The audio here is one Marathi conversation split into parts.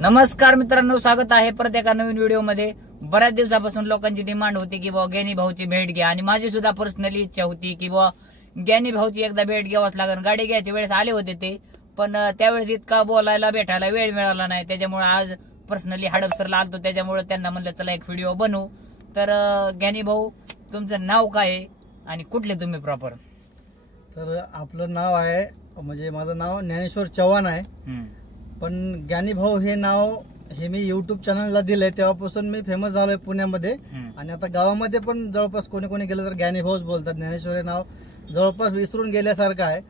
नमस्कार मित्रांनो, स्वागत आहे परत एका नवीन व्हिडिओमध्ये। बऱ्याच दिवसापासून लोकांची डिमांड होती की ज्ञानी भाऊची भेट घ्या आणि माझी सुद्धा पर्सनली इच्छा होती की ज्ञानी भाऊची एकदा भेट घ्यावाच लागेल। गाडी घ्यायच्या वेळेस आले होते ते, पण त्यावेळेस इतका बोलायला भेटायला वेळ मिळाला नाही, त्याच्यामुळे आज पर्सनली हडपसरला आलतो। त्याच्यामुळे त्यांना म्हणलं चला एक व्हिडिओ बनवू। तर ज्ञानी भाऊ, तुमचं नाव काय आहे आणि कुठले तुम्ही प्रॉपर? तर आपलं नाव आहे, म्हणजे माझं नाव ज्ञानेश्वर चव्हाण आहे, पण ज्ञानी भाऊ हे नाव हे मी युट्यूब चॅनलला दिलंय, तेव्हापासून मी फेमस झालोय पुण्यामध्ये। आणि आता गावामध्ये पण जवळपास कोणी कोणी गेलं तर ज्ञानी भाऊच बोलतात। ज्ञानेश्वर हे नाव जवळपास विसरून गेल्यासारखं आहे।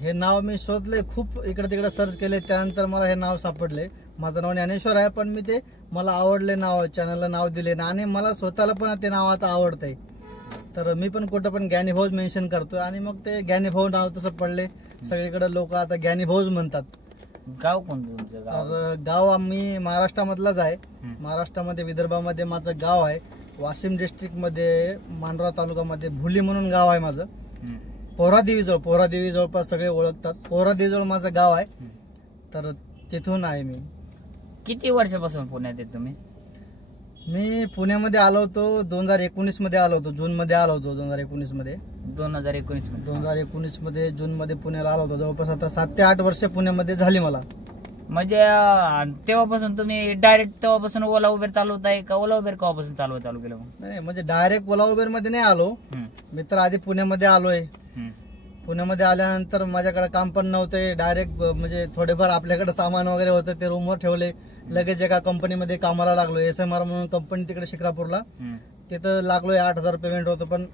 हे नाव मी शोधले, खूप इकडे तिकडे सर्च केले, त्यानंतर मला हे नाव सापडले। माझं नाव ज्ञानेश्वर आहे, पण मी ते मला आवडले नाव, चॅनलला नाव दिले आणि मला स्वतःला पण ते नाव आता आवडतंय। तर मी पण कुठं पण ज्ञानी भाऊच मेन्शन करतोय आणि मग ते ज्ञानी भाऊ नाव तसं पडले, सगळीकडे लोक आता ज्ञानी भाऊच म्हणतात। गाव कोणतं तुमचं? तर गाव आम्ही महाराष्ट्रामधलाच आहे। महाराष्ट्रामध्ये विदर्भामध्ये माझं गाव आहे, वाशिम डिस्ट्रिक्ट मध्ये मांडरा तालुक्यामध्ये भुली म्हणून गाव आहे माझं। पोहरादेवी जवळपास सगळे ओळखतात। पोहरादेवी जवळ माझं गाव आहे, तर तिथून आहे मी। किती वर्षापासून पुण्यात आहे तुम्ही? मी पुण्यामध्ये आलो होतो 2019 मध्ये आलो होतो, जून मध्ये आलो होतो। 2019 मध्ये 2019 मध्ये जून मध्ये पुण्याला आलो होतो। जवळपास आता 7 ते 8 वर्ष पुण्यामध्ये झाली मला। म्हणजे तेव्हापासून तुम्ही डायरेक्ट तेव्हापासून ओला उबेर चालवताय का? ओला उबेर केव्हापासून चालू केलं मग? नाही, म्हणजे डायरेक्ट ओला उबेर मध्ये नाही आलो मी, तर आधी पुण्यामध्ये आलोय। पुण्यामध्ये आल्यानंतर माझ्याकडे काम पण नव्हते, डायरेक्ट म्हणजे थोडेफार आपल्याकडे सामान वगैरे होतं, ते रूमवर ठेवले। लगेच एका कंपनीमध्ये कामाला लागलो, SMR म्हणून कंपनी तिकडे शिक्रापूरला, तिथं लागलोय। 8,000 पेमेंट होतं। पण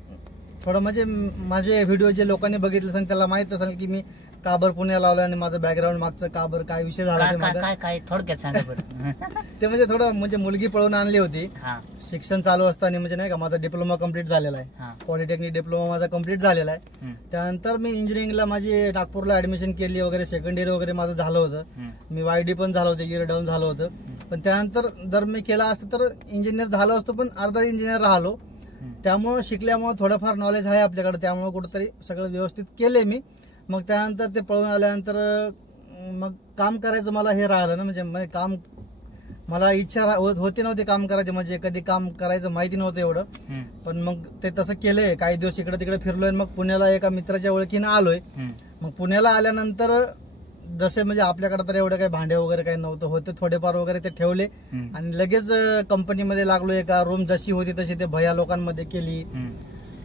थोडं म्हणजे माझे व्हिडिओ जे लोकांनी बघितले असेल त्याला माहित असेल की मी काबर पुण्याला आलोय आणि माझं बॅकग्राऊंड मागचं काबर काय विषय झाला काय थोडक्यात सांगा बरं। ते म्हणजे थोडं म्हणजे मुलगी पळून आणली होती शिक्षण चालू असताना, म्हणजे नाही का, माझा डिप्लोमा कम्प्लीट झालेला आहे, पॉलिटेक्निक डिप्लोमा माझा कम्प्लीट झालेला आहे। त्यानंतर मी इंजिनिअरिंगला माझी नागपूरला ऍडमिशन केली वगैरे, सेकंड इयर वगैरे माझं झालं होतं। मी YD पण झालं होतं, इयर डाऊन झालं होतं। पण त्यानंतर जर मी केला असतं तर इंजिनियर झालो असतो, पण अर्धा इंजिनियर राहिलो। त्यामुळे शिकल्यामुळे थोडंफार नॉलेज आहे आपल्याकडे, त्यामुळे कुठेतरी सगळं व्यवस्थित केले मी। मग त्यानंतर ते पळून आल्यानंतर मग काम करायचं मला हे राहिलं ना, म्हणजे काम मला इच्छा होती नव्हती काम करायची, म्हणजे कधी काम करायचं माहिती नव्हतं एवढं। पण मग ते तसं केलंय, काही दिवस इकडे तिकडे फिरलोय। मग पुण्याला एका मित्राच्या ओळखीनं आलोय। मग पुण्याला आल्यानंतर जसे म्हणजे आपल्याकडे तर एवढं काही भांडे वगैरे काही नव्हतं, होते थोडेफार वगैरे, ते ठेवले आणि लगेच कंपनीमध्ये लागलो। एका रूम जशी होती तशी ते भया लोकांमध्ये केली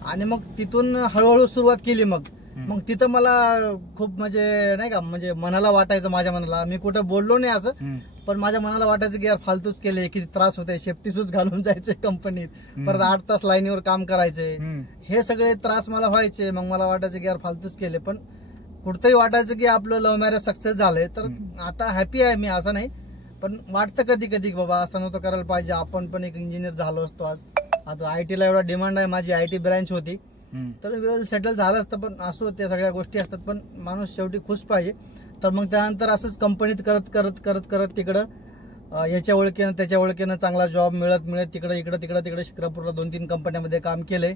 आणि मग तिथून हळूहळू सुरुवात केली। मग तिथं मला खूप म्हणजे नाही का, म्हणजे मनाला वाटायचं, माझ्या मनाला, मी कुठं बोललो नाही असं, पण माझ्या मनाला वाटायचं की यार फालतूच केले, किती त्रास होते, सेफ्टी शूज घालून जायचे कंपनीत, परत 8 तास लाईनीवर काम करायचे, हे सगळे त्रास मला व्हायचे। मग मला वाटायचं की यार फालतूच केले, पण कुठतरी वाटायचं की आपलं लव्ह मॅरेज सक्सेस झालंय, तर आता हॅपी आहे मी, असं नाही। पण वाटतं कधी कधी बाबा असं नव्हतं करायला पाहिजे, आपण पण एक इंजिनियर झालो असतो आज। आता IT ला एवढा डिमांड आहे, माझी IT ब्रँच होती, तर वेळ सेटल झालं असतं। पण असो, त्या सगळ्या गोष्टी असतात, पण माणूस शेवटी खुश पाहिजे। तर मग त्यानंतर असंच कंपनीत करत करत करत करत तिकडं याच्या ओळखीनं त्याच्या ओळखीनं चांगला जॉब मिळत तिकडे शिक्रापूरला 2-3 कंपन्यांमध्ये काम केलंय।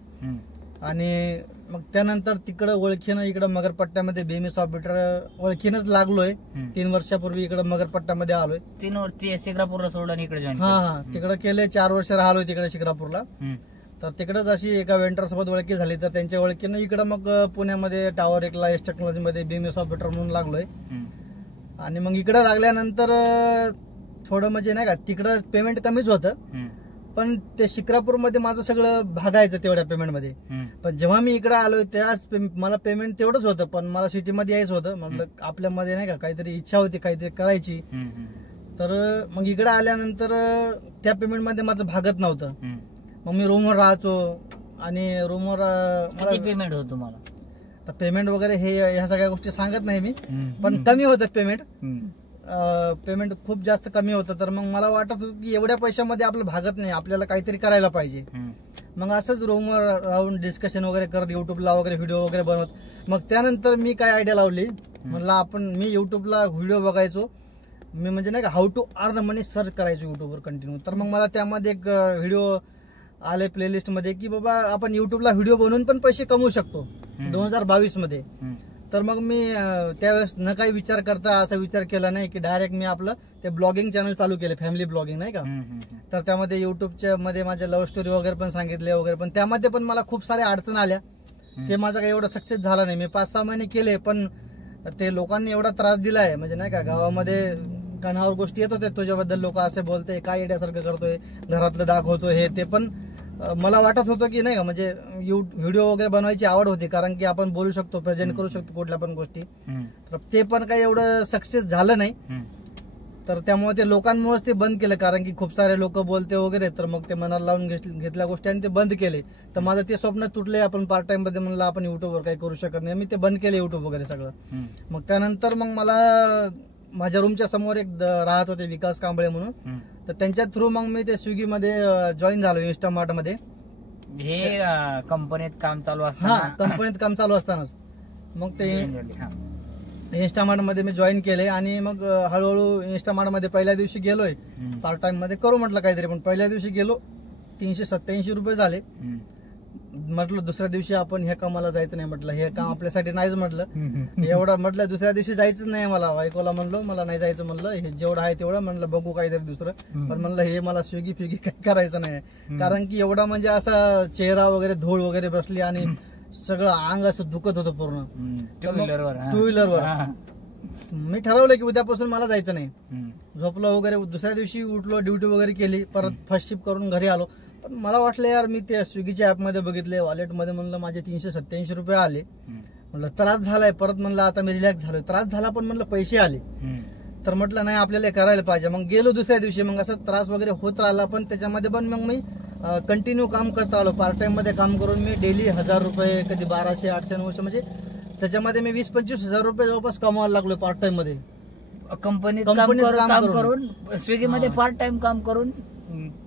आणि मग त्यानंतर तिकडं ओळखीनं इकडं मगरपट्ट्यामध्ये BMS ऑपरेटर ओळखीनंच लागलोय। 3 वर्षापूर्वी इकडं मगरपट्ट्यामध्ये आलोय। 3 वर्ष शिक्रापूरला सोडलं आणि इकडे जॉईन? हा, तिकडे केले, 4 वर्ष राहिलोय तिकडे शिक्रापूरला। तर तिकडेच अशी एका वेंडर सोबत ओळखी झाली, तर त्यांच्या ओळखीनं इकडं मग पुण्यामध्ये टावर 1 ला एस टेक्नॉलॉजीमध्ये BMS ऑपरेटर म्हणून लागलोय। आणि मग इकडं लागल्यानंतर थोडं म्हणजे नाही का, तिकडं पेमेंट कमीच होतं, पण ते शिक्रापूरमध्ये माझं सगळं भागायचं तेवढ्या पेमेंटमध्ये। पण जेव्हा मी इकडे आलोय त्याच मला पेमेंट तेवढंच होतं, पण मला सिटीमध्ये यायचं होतं। म्हटलं आपल्यामध्ये नाही का काहीतरी इच्छा होती काहीतरी करायची, तर मग इकडे आल्यानंतर त्या पेमेंटमध्ये माझं भागत नव्हतं। मग मी रूमवर राहायचो आणि रूमवर किती पेमेंट होतं तुम्हाला? तर पेमेंट वगैरे ह्या सगळ्या गोष्टी सांगत नाही मी, पण कमी होतं पेमेंट खूप जास्त कमी होतं। तर मग मला वाटत होतं की एवढ्या पैशामध्ये आपलं भागत नाही, आपल्याला काहीतरी करायला पाहिजे। मग असंच रूमवर राहून डिस्कशन वगैरे करत, युट्यूबला वगैरे व्हिडिओ वगैरे बनवत, मग त्यानंतर मी काय आयडिया लावली, म्हणलं मी युट्यूबला व्हिडिओ बघायचो, मी म्हणजे नाही का how to earn money search करायचो युट्यूबवर कंटिन्यू। तर मग मला त्यामध्ये एक व्हिडिओ आले प्लेलिस्ट मध्ये की बाबा आपण युट्यूबला व्हिडिओ बनवून पण पैसे कमवू शकतो 2022 मध्ये। तर मग मी त्यावेळेस न काही विचार करता असा विचार केला नाही की डायरेक्ट मी आपलं ते ब्लॉगिंग चॅनल चालू केले, फॅमिली ब्लॉगिंग नाही का. तर त्यामध्ये युट्यूबच्या मध्ये माझ्या लव्ह स्टोरी वगैरे पण सांगितले वगैरे, पण त्यामध्ये पण मला खूप साऱ्या अडचण आल्या. ते माझा काही एवढा सक्सेस झाला नाही. मी 5-6 महिने केले, पण ते लोकांनी एवढा त्रास दिलाय म्हणजे नाही का, गावामध्ये कानावर गोष्टी येत होत्या तुझ्याबद्दल, लोक असे बोलते काय येड्यासारखं करतोय, घरातलं दाखवतोय हे ते. पण मला वाटत होतं की नाही का, म्हणजे व्हिडिओ वगैरे बनवायची आवड होती, कारण की आपण बोलू शकतो, प्रेझेंट करू शकतो कुठल्या पण गोष्टी. तर ते पण काही एवढं सक्सेस झालं नाही. तर त्यामुळे ते लोकांमुळेच ते बंद केलं, कारण की खूप सारे लोक बोलते वगैरे, तर मग ते मनाला लावून घेतल्या गोष्टी आणि ते बंद केले. तर माझं ते स्वप्न तुटले. आपण पार्ट टाइम मध्ये म्हणलं आपण युट्यूबवर काही करू शकत नाही, मी ते बंद केले युट्यूब वगैरे सगळं. मग त्यानंतर मग मला माझ्या रूमच्या समोर एक राहत होते विकास कांबळे म्हणून, तर त्यांच्या थ्रू मग मी ते स्विगी मध्ये जॉईन झालो, इन्स्टामार्ट मध्ये. हे कंपनीत काम चालू हा, असताना, कंपनीत काम चालू असतानाच मग ते इन्स्टामार्ट मध्ये मी जॉईन केले. आणि मग हळूहळू इन्स्टामार्ट मध्ये पहिल्या दिवशी गेलोय, पार्ट टाइम मध्ये करू म्हटलं काहीतरी, पण पहिल्या दिवशी गेलो 387 रुपये झाले. म्हटलं दुसऱ्या दिवशी आपण ह्या कामाला जायचं नाही, म्हटलं हे काम आपल्यासाठी नाहीच, म्हटलं एवढं, म्हटलं दुसऱ्या दिवशी जायचंच नाही. मला बायकोला म्हणलो मला नाही जायचं, म्हणलं हे जेवढं आहे तेवढं, म्हणलं बघू काहीतरी दुसरं. पण म्हणलं हे मला स्विगी फिगी काही करायचं नाही, कारण की एवढा म्हणजे असा चेहरा वगैरे धूळ वगैरे बसली आणि सगळं अंग असं दुखत होतं पूर्ण टू व्हीलरवर. मी ठरवलं की उद्यापासून मला जायचं नाही. झोपलो वगैरे, दुसऱ्या दिवशी उठलो, ड्युटी वगैरे केली, परत फर्स्ट शिफ्ट करून घरी आलो. पण मला वाटलं यार, मी ते स्विगीच्या ऍप मध्ये बघितले, वॉलेट मध्ये म्हणलं माझे 387 रुपये आले. म्हणलं त्रास झालाय, परत म्हणलं आता मी रिलॅक्स झालोय, त्रास झाला पण म्हणलं पैसे आले. तर म्हटलं नाही आपल्याला करायला पाहिजे. मग गेलो दुसऱ्या दिवशी, मग असं त्रास वगैरे होत राहिला, पण त्याच्यामध्ये पण मग मी कंटिन्यू काम करत राहिलो. पार्ट टाइम मध्ये काम करून मी डेली 1000 रुपये, कधी 1200, 800, 900, म्हणजे त्याच्यामध्ये मी 20-25 हजार रुपये जवळपास कमवायला लागलो पार्ट टाइम मध्ये. कंपनीत काम करून स्विगी मध्ये पार्ट टाइम काम करून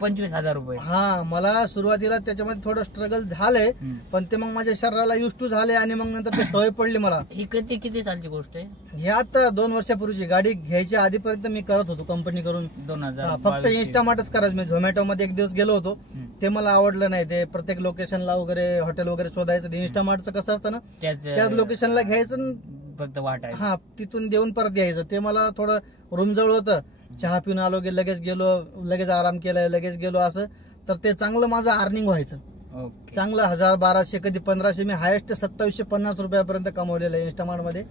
25,000 रुपये. हा, मला सुरुवातीला त्याच्यामध्ये थोडं स्ट्रगल झालंय, पण ते मग माझ्या शरीराला युज टू झाले आणि मग नंतर ते सवय पडली मला. ही किती सालची गोष्ट आहे? हे आता 2 वर्षापूर्वीची. गाडी घ्यायच्या आधीपर्यंत मी करत होतो कंपनी करून, 2000 फक्त इन्स्टामार्टच करायचं. मी झोमॅटो मध्ये एक दिवस गेलो होतो, ते मला आवडलं नाही. ते प्रत्येक लोकेशनला वगैरे हॉटेल वगैरे शोधायचं. ते इन्स्टामार्टचं कसं असतं ना, त्याच लोकेशनला घ्यायचं, फक्त वाटायचं, हा तिथून देऊन परत यायचं. ते मला थोडं रूम जवळ होतं, चहा पिऊन आलो की लगेच गेलो, लगेच आराम केला, लगेच गेलो, असं. तर ते चांगलं माझं अर्निंग व्हायचं, चांगलं 1000, 1200, कधी 1500. मी हायेस्ट 2750 रुपयापर्यंत कमवलेलं आहे इन्स्टामार्ट मध्ये,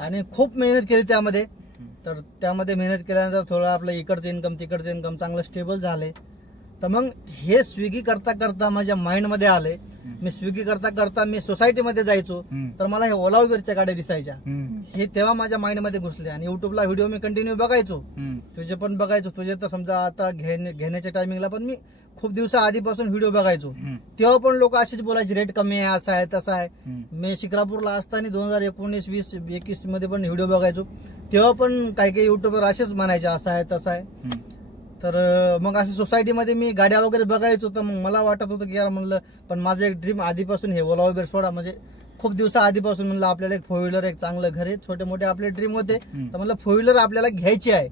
आणि खूप मेहनत केली त्यामध्ये. तर त्यामध्ये मेहनत केल्यानंतर थोडं आपलं इकडचं इन्कम तिकडचं इन्कम चांगलं स्टेबल झालंय. तर मग हे स्विगी करता करता माझ्या माइंड मध्ये आलंय. मी स्विगी करता करता मी सोसायटीमध्ये जायचो, तर मला हे ओला उबेरच्या गाड्या दिसायच्या. हे तेव्हा माझ्या माइंड मध्ये घुसले. आणि युट्यूबला व्हिडिओ मी कंटिन्यू बघायचो, तुझे पण बघायचो. तुझे तर समजा आता घेण्याच्या टायमिंगला पण मी खूप दिवसा आधीपासून व्हिडिओ बघायचो. तेव्हा पण लोक असेच बोलायचे, रेट कमी आहे, असा आहे तसा आहे. मी शिक्रापूरला असताना 2019, 20, 21 मध्ये पण व्हिडिओ बघायचो, तेव्हा पण काही काही युट्यूबर असेच म्हणायचे असं आहे तसं आहे. तर मग असं सोसायटीमध्ये मी गाड्या वगैरे बघायचो. तर मग मला वाटत होतं की यार, म्हणलं पण माझं एक ड्रीम आधीपासून हे ओला उबेर सोडा, म्हणजे खूप दिवसा आधीपासून म्हणलं आपल्याला एक 4 व्हीलर, एक चांगलं घर आहे, छोटे मोठे आपले ड्रीम होते. तर म्हणलं 4 व्हीलर आपल्याला घ्यायची आहे.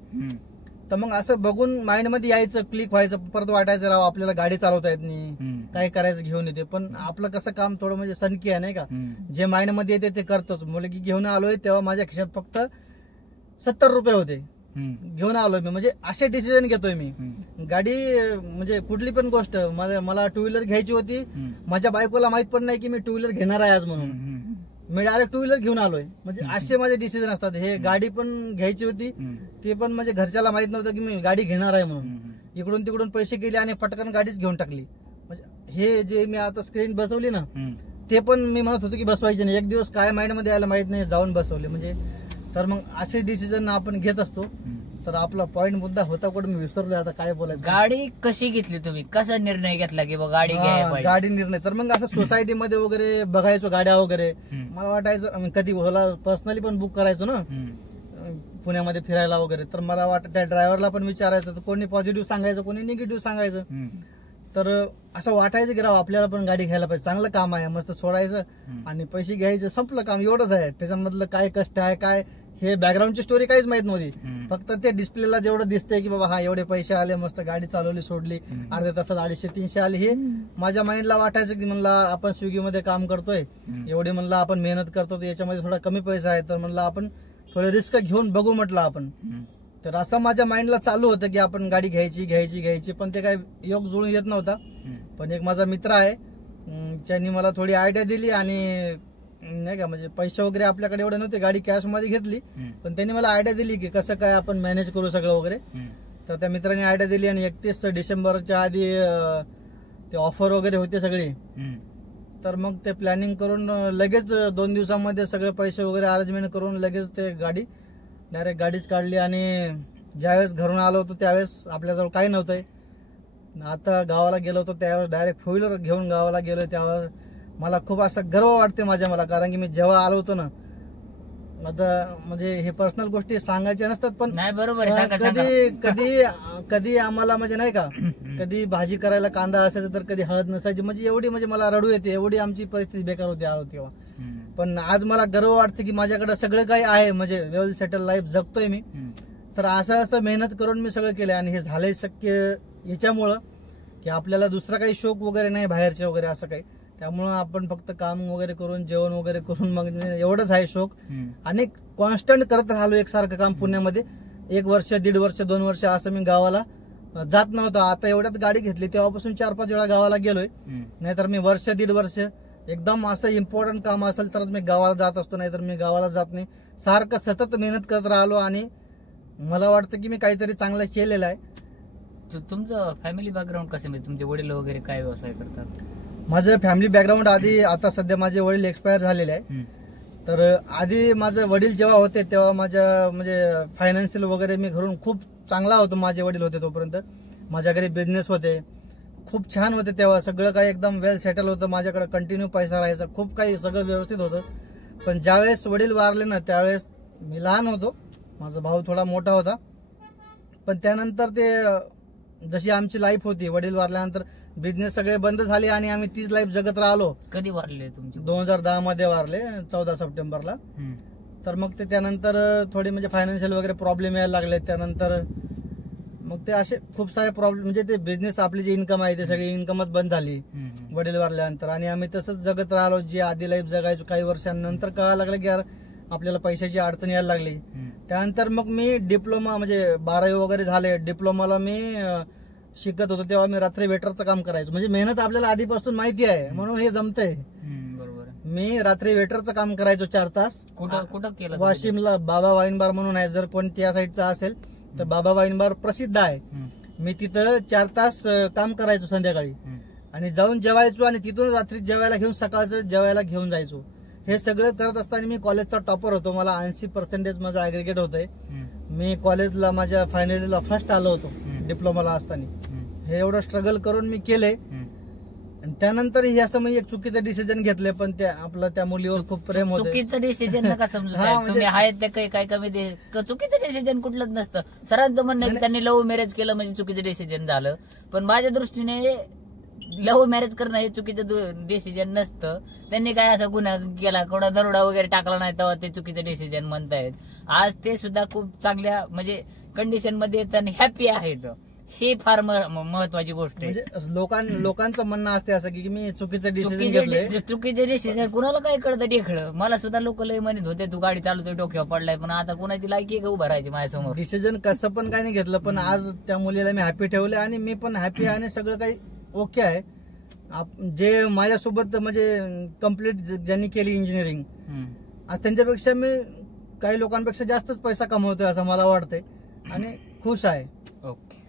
तर मग असं बघून माइंड मध्ये यायचं, क्लिक व्हायचं, परत वाटायचं राव आपल्याला गाडी चालवता येत नाही, काय करायचं घेऊन येते. पण आपलं कसं काम थोडं म्हणजे सनकी आहे नाही का, जे माइंड मध्ये येते ते करतोच. मुलगी घेऊन आलोय तेव्हा माझ्या खिशात फक्त 70 रुपये होते, घेऊन आलोय मी. म्हणजे असे डिसिजन घेतोय मी. गाडी म्हणजे कुठली पण गोष्ट, मला 2 व्हीलर घ्यायची होती. माझ्या बायकोला माहित पण नाही की मी 2 व्हीलर घेणार आहे आज म्हणून. मी डायरेक्ट 2 व्हीलर घेऊन आलोय. म्हणजे असे माझे डिसिजन असतात. हे गाडी पण घ्यायची होती, ते पण म्हणजे घरच्याला माहित नव्हतं की मी गाडी घेणार आहे म्हणून. इकडून तिकडून पैसे केले आणि पटकन गाडीच घेऊन टाकली. म्हणजे हे जे मी आता स्क्रीन बसवली ना, ते पण मी म्हणत होतो की बसवायचे नाही. एक दिवस काय माइंड मध्ये आलं माहित नाही, जाऊन बसवले. म्हणजे तर मग असे डिसिजन आपण घेत असतो. तर आपला पॉइंट मुद्दा होता कुठे मी विसरलो आता, काय बोलायचं. गाडी कशी घेतली तुम्ही, कसा निर्णय घेतला की गाडी घ्यायला पाहिजे? गाडी निर्णय तर मग असं सोसायटीमध्ये वगैरे बघायचो गाड्या वगैरे. मला वाटायचं कधी ओला पर्सनली पण बुक करायचो ना पुण्यामध्ये फिरायला वगैरे. तर मला वाटत त्या ड्रायव्हरला पण विचारायचं, तर कोणी पॉझिटिव्ह सांगायचं, कोणी निगेटिव्ह सांगायचं. तर असं वाटायचं की राव आपल्याला पण गाडी घ्यायला पाहिजे, चांगलं काम आहे, मस्त सोडायचं आणि पैसे घ्यायचं, संपलं काम, एवढंच आहे. त्याच्यामधलं काय कष्ट आहे, काय हे बॅकग्राऊंडची स्टोरी काहीच माहित नव्हती. फक्त ते डिस्प्लेला जेवढं दिसतंय की बाबा हा एवढे पैसे आले, मस्त गाडी चालवली सोडली, अर्ध्या तासात 250-300 आले, हे माझ्या माइंडला वाटायचं की म्हणला आपण स्विगीमध्ये काम करतोय, एवढे म्हणलं आपण मेहनत करतो, याच्यामध्ये थोडा कमी पैसा आहे, तर म्हणलं आपण थोडे रिस्क घेऊन बघू म्हटलं आपण. तर असं माझ्या माइंडला चालू होतं की आपण गाडी घ्यायची, पण ते काय योग जुळून येत नव्हता. पण एक माझा मित्र आहे, त्यांनी मला थोडी आयडिया दिली आणि नाही का म्हणजे पैसे वगैरे आपल्याकडे एवढे नव्हते, गाडी कॅश मध्ये घेतली, पण त्यांनी मला आयडिया दिली की कसं काय आपण मॅनेज करू सगळं वगैरे. तर त्या मित्राने आयडिया दिली आणि 31 डिसेंबरच्या आधी ते ऑफर वगैरे होते सगळे. तर मग ते प्लॅनिंग करून लगेच 2 दिवसामध्ये सगळे पैसे वगैरे अरेंजमेंट करून लगेच ते डायरेक्ट गाडीच काढली. आणि ज्यावेळेस घरून आलो होतो त्यावेळेस आपल्याजवळ काही नव्हतंय. आता गावाला गेलो होतो त्यावेळेस डायरेक्ट 4 व्हीलर घेऊन गावाला गेलोय. त्यावेळेस मला खूप असं गर्व वाटते मला, कारण की मी जेव्हा आलो होतो ना, आता म्हणजे हे पर्सनल गोष्टी सांगायच्या नसतात, पण नाही बरोबर कधी आम्हाला म्हणजे नाही का, कधी भाजी करायला कांदा असायचा तर कधी हळद नसायची, म्हणजे एवढी म्हणजे मला रडू येते, एवढी आमची परिस्थिती बेकार होती आलो तेव्हा. पण आज मला गर्व वाटते की माझ्याकडे सगळं काही आहे, म्हणजे वेल सेटल लाईफ जगतोय मी. तर असं मेहनत करून मी सगळं केलंय आणि हे झालंय शक्य याच्यामुळं की आपल्याला दुसरा काही शौक वगैरे नाही बाहेरचे वगैरे असं काही. त्यामुळं आपण फक्त काम वगैरे करून जेवण वगैरे करून मग एवढंच आहे शौक. आणि कॉन्स्टंट करत राहिलो एकसारखं काम पुण्यामध्ये. 1 वर्ष, 1.5 वर्ष, 2 वर्ष असं मी गावाला जात नव्हतं. आता एवढ्यात गाडी घेतली तेव्हापासून 4-5 वेळा गावाला गेलोय. नाहीतर मी 1-1.5 वर्ष एकदम असं इम्पॉर्टंट काम असेल तरच मी गावाला जात असतो, नाहीतर मी गावाला जात नाही. सारखं सतत मेहनत करत राहिलो आणि मला वाटतं की मी काहीतरी चांगलं केलेलं आहे. तुमचं फॅमिली बॅकग्राऊंड कसं, म्हणजे तुमचे वडील वगैरे काय व्यवसाय करतात? माझं फॅमिली बॅकग्राऊंड आधी, आता सध्या माझे वडील एक्सपायर झालेले आहे. तर आधी माझे वडील जेव्हा होते तेव्हा माझ्या म्हणजे फायनान्शियल वगैरे मी घरून खूप चांगला होतो. माझे वडील होते तोपर्यंत माझ्या घरी बिझनेस होते, खूप छान होते. तेव्हा सगळं काही एकदम वेल सेटल होतं, माझ्याकडे कंटिन्यू पैसा राहायचा, खूप काही सगळं व्यवस्थित होतं. पण ज्यावेळेस वडील वारले ना त्यावेळेस मी लहान होतो, माझा भाऊ थोडा मोठा होता. पण त्यानंतर ते जशी आमची लाईफ होती, वडील वारल्यानंतर बिझनेस सगळे बंद झाले आणि आम्ही तीच लाईफ जगत राहिलो. कधी वारले तुमचे? 2010 मध्ये वारले, 14 सप्टेंबरला. तर मग ते त्यानंतर थोडे म्हणजे फायनान्शियल वगैरे प्रॉब्लेम यायला लागले. त्यानंतर मग ते असे खूप सारे प्रॉब्लेम, म्हणजे ते बिझनेस आपली जी इन्कम आहे ते सगळी इन्कमच बंद झाली वडील वारल्यानंतर. आणि आम्ही तसंच जगत राहिलो जी आधी लाईफ जगायचो. काही वर्षांनंतर कळायला लागलं की यार आपल्याला पैशाची अडचण यायला लागली. त्यानंतर मग मी डिप्लोमा म्हणजे 12वी वगैरे झाले, डिप्लोमाला मी शिकत होतो तेव्हा मी रात्री वेटरचं काम करायचो. म्हणजे मेहनत आपल्याला आधीपासून माहिती आहे म्हणून हे जमतंय. बरोबर. मी रात्री वेटरचं काम करायचो 4 तास. कुठं केलं? वाशिमला बाबा वाईन बार म्हणून आहे, जर कोण त्या साईडचा असेल तर बाबा वाईन बार प्रसिद्ध आहे. मी तिथं 4 तास काम करायचो संध्याकाळी आणि जाऊन जेवायचो आणि तिथून रात्री जेवायला घेऊन सकाळचं जेवायला घेऊन जायचो. हे सगळं करत असताना मी कॉलेजचा टॉपर होतो, मला 80% माझं ऍग्रिगेट होतंय. मी कॉलेजला माझ्या फायनलीला फर्स्ट आलो होतो डिप्लोमाला असताना. हे एवढं स्ट्रगल करून मी केले. त्यानंतर हे असं म्हणजे एक चुकीचं डिसिजन घेतले, पण ते आपलं त्या मुलीवर खूप प्रेम होतं. चुकीचं डिसिजन नका समजू साहेब, तुम्ही आहेत ते काय कमी चुकीचं डिसिजन कुठलंच नसतं. सरांचं म्हणणं की त्यांनी लव्ह मॅरेज केलं म्हणजे चुकीचं डिसिजन झालं, पण माझ्या दृष्टीने लव्ह मॅरेज करणं हे चुकीचं डिसिजन नसतं. त्यांनी काय असा गुन्हा केला, कोणा दरोडा वगैरे टाकला नाही तेव्हा ते चुकीचं डिसिजन म्हणतायत. आज ते सुद्धा खूप चांगल्या म्हणजे कंडिशन मध्ये आणि हॅपी आहेत. ही फार महत्वाची गोष्ट आहे. म्हणजे लोकांचं म्हणणं असते असं की मी चुकीचं डिसिजन घेतलंय. चुकीचे डिसिजन कुणाला काय कळतं ढेकळं. मला सुद्धा लोक लय म्हणत होते तू गाडी चालवतोय डोक्यावर पडलाय, पण आता कुणाची लायकी का उभं राहायची माझ्यासमोर. डिसिजन कसं पण काही नाही घेतलं, पण आज त्या मुलीला मी हॅपी ठेवले आणि मी पण हॅपी आहे आणि सगळं काही ओके आहे. जे माझ्यासोबत म्हणजे कम्प्लीट ज्यांनी केली इंजिनिअरिंग, आज त्यांच्यापेक्षा मी काही लोकांपेक्षा जास्तच पैसा कमवतोय असं मला वाटतंय आणि खुश आहे. ओके.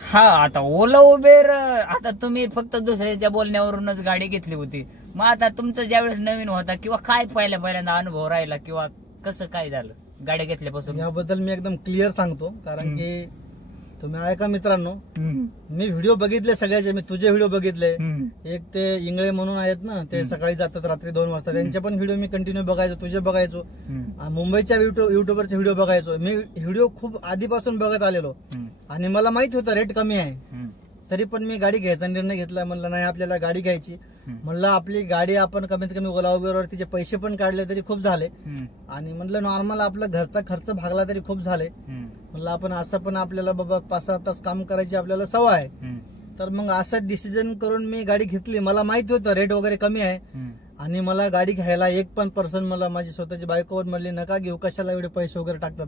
हा, आता ओला उबेर, आता तुम्ही फक्त दुसऱ्याच्या बोलण्यावरूनच गाडी घेतली होती, मग आता तुमचं ज्यावेळेस नवीन होता किंवा काय पहिल्यांदा अनुभव राहिला किंवा कसं काय झालं गाडी घेतल्यापासून? याबद्दल मी एकदम क्लिअर सांगतो, कारण की तुम्ही ऐका मित्रांनो, मी व्हिडिओ बघितले सगळ्याचे. मी तुझे व्हिडिओ बघितले, एक ते इंगळे म्हणून आहेत ना, ते सकाळी जातात रात्री 2 वाजता, त्यांचे पण व्हिडिओ मी कंटिन्यू बघायचो, तुझे बघायचो, मुंबईच्या युट्यूबरचे व्हिडिओ बघायचो. मी व्हिडिओ खूप आधीपासून बघत आलेलो आणि मला माहित होतं रेट कमी आहे, तरी पण मी गाडी घ्यायचा निर्णय घेतला. म्हणलं नाही आपल्याला गाडी घ्यायची. म्हणलं आपली गाडी आपण कमीत कमी ओला उबेरवर तिचे पैसे पण काढले तरी खूप झाले, आणि म्हणलं नॉर्मल आपला घरचा खर्च भागला तरी खूप झाले. म्हणलं आपण असं पण आपल्याला बाबा 5-6 तास काम करायची आपल्याला सवय आहे. तर मग असं डिसिजन करून मी गाडी घेतली. मला माहिती होतं रेट वगैरे कमी आहे, आणि मला गाडी घ्यायला एक पण पर्सन मला माझी स्वतःची बायकोवर म्हणली नका घेऊ, कशाला एवढे पैसे वगैरे टाकतात,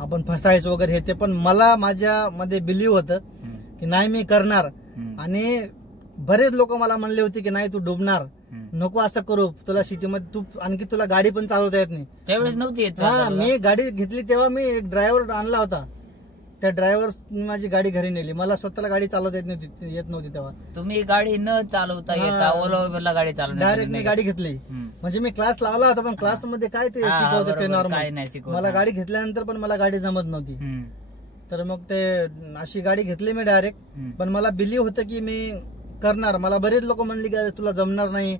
आपण फसायचं वगैरे हे ते. पण मला माझ्यामध्ये बिलीव्ह होतं की नाही मी करणार. आणि बरेच लोक मला म्हणले होते की नाही तू डुबणार, नको असं करू, तुला सिटीमध्ये तू आणखी तुला गाडी पण चालवता येत नाही. त्यावेळेस नव्हती येत. हा, मी गाडी घेतली तेव्हा मी एक ड्रायव्हर आणला होता, त्या ड्रायव्हर माझी गाडी घरी नेली. मला स्वतःला गाडी चालवता येत नव्हती तेव्हा. तुम्ही गाडी न चालवता येता ओला उबेरला गाडी चालवली? डायरेक्ट मी गाडी घेतली. म्हणजे मी क्लास लावला होता, पण क्लास मध्ये काय ते शिकवतं ते नॉर्मल. मला गाडी घेतल्यानंतर पण मला गाडी जमत नव्हती. तर मग ते अशी गाडी घेतली मी डायरेक्ट. पण मला बिलीव्ह होतं की मी करणार. मला बरेच लोक म्हणले की तुला जमणार नाही,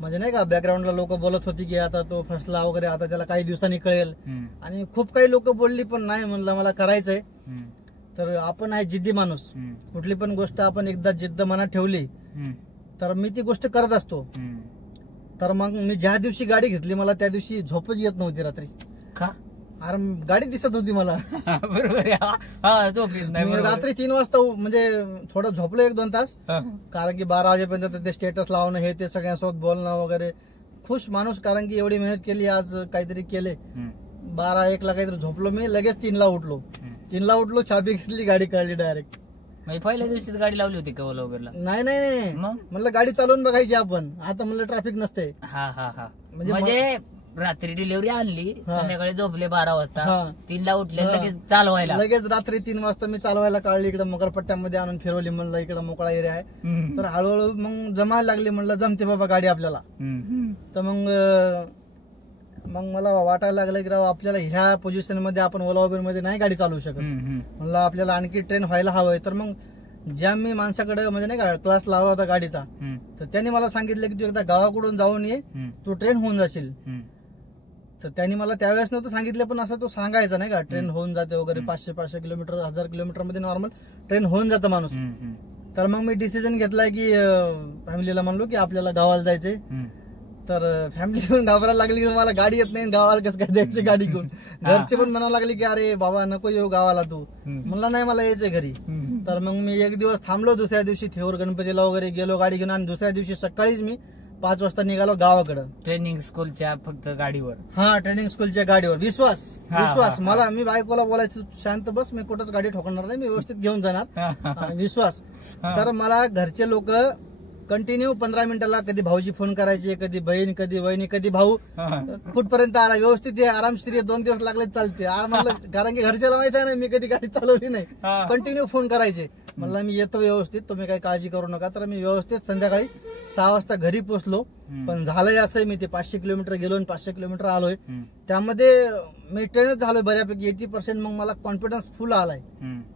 म्हणजे नाही का बॅकग्राऊंडला लोक बोलत होती की आता तो फसला वगैरे, आता त्याला काही दिवसांनी कळेल. आणि खूप काही लोक बोलली, पण नाही म्हणलं मला करायचंय. तर आपण आहे जिद्दी माणूस, कुठली पण गोष्ट आपण एकदा जिद्द मनात ठेवली तर मी ती गोष्ट करत असतो. तर मग मी ज्या दिवशी गाडी घेतली मला त्या दिवशी झोपच येत नव्हती रात्री. का? अरे गाडी दिसत होती मला. बरोबर. रात्री 3 वाजता म्हणजे थोडं झोपलो 1-2 तास, कारण की 12 वाजेपर्यंत ते स्टेटस लावणं हे ते सगळ्यांसोबत बोलणं वगैरे. खुश माणूस, कारण की एवढी मेहनत केली, आज काहीतरी केले. 12-1 ला काहीतरी झोपलो मी, लगेच 3 ला उठलो. 3 ला उठलो, चाबी घेतली, गाडी काढली डायरेक्ट. पहिल्या दिवशीच गाडी लावली होती का ओला उबेरला? नाही म्हणलं गाडी चालवून बघायची आपण, आता म्हणलं ट्रॅफिक नसते. म्हणजे रात्री डिलिव्हरी आणली, संध्याकाळी झोपले 12 वाजता, 3 ला उठले, लगेच चालवायला. लगेच रात्री 3 वाजता मी चालवायला काढली. इकडे मकरपट्ट्यामध्ये आणून फिरवली, म्हणलं इकडे मोकळा एरिया आहे. तर हळूहळू मग जमायला लागली, म्हणलं जमते बाबा गाडी आपल्याला. तर मग मला वाटायला लागलं की राव आपल्याला ह्या पोझिशन मध्ये आपण ओला उबेर मध्ये नाही गाडी चालवू शकत. म्हणलं आपल्याला आणखी ट्रेन व्हायला हवंय. तर मग ज्या मी माणसाकडे म्हणजे नाही का क्लास लावला होता गाडीचा, तर त्यांनी मला सांगितलं की तू एकदा गावाकडून जाऊन ये, तू ट्रेन होऊन जाशील. तर त्यांनी मला त्यावेळेस नव्हतं सांगितलं, पण असं तो सांगायचा नाही का ट्रेन होऊन जाते वगैरे, 500 किलोमीटर 1000 किलोमीटर मध्ये नॉर्मल ट्रेन होऊन जातं माणूस. तर मग मी डिसिजन घेतलाय की फॅमिलीला म्हणलो की आपल्याला गावाला जायचंय. तर फॅमिली पण घाबरायला लागली की मला गाडी येत नाही, गावाला कसं काय जायचं गाडी घेऊन. घरचे पण म्हणायला लागले की अरे बाबा नको येऊ गावाला तू. म्हणलं नाही मला यायचंय घरी. तर मग मी एक दिवस थांबलो, दुसऱ्या दिवशी थेऊर गणपतीला वगैरे गेलो गाडी घेऊन, आणि दुसऱ्या दिवशी सकाळीच मी 5 वाजता निघालो गावाकडं. ट्रेनिंग स्कूलच्या फक्त गाडीवर? हा, ट्रेनिंग स्कूलच्या गाडीवर. विश्वास मला, मी बायकोला बोलायचं शांत बस, मी कुठंच गाडी ठोकणार नाही, मी व्यवस्थित घेऊन जाणार. विश्वास. तर मला घरचे लोक कंटिन्यू 15 मिनिटाला कधी भाऊजी फोन करायचे, कधी बहीण, कधी वहिनी, कधी भाऊ, कुठपर्यंत आला व्यवस्थित आरामशीर 2 दिवस लागले चालते. कारण की घरच्याला माहित आहे ना मी कधी गाडी चालवली नाही. कंटिन्यू फोन करायचे, म्हणलं मी येतो व्यवस्थित, तुम्ही काही काळजी करू नका. तर मी व्यवस्थित संध्याकाळी 6 वाजता घरी पोहोचलो. पण झालंय असं, मी ते 500 किलोमीटर गेलो आणि 500 किलोमीटर आलोय. त्यामध्ये मी ट्रेनच झालोय बऱ्यापैकी 80%. मग मला कॉन्फिडन्स फुल आलाय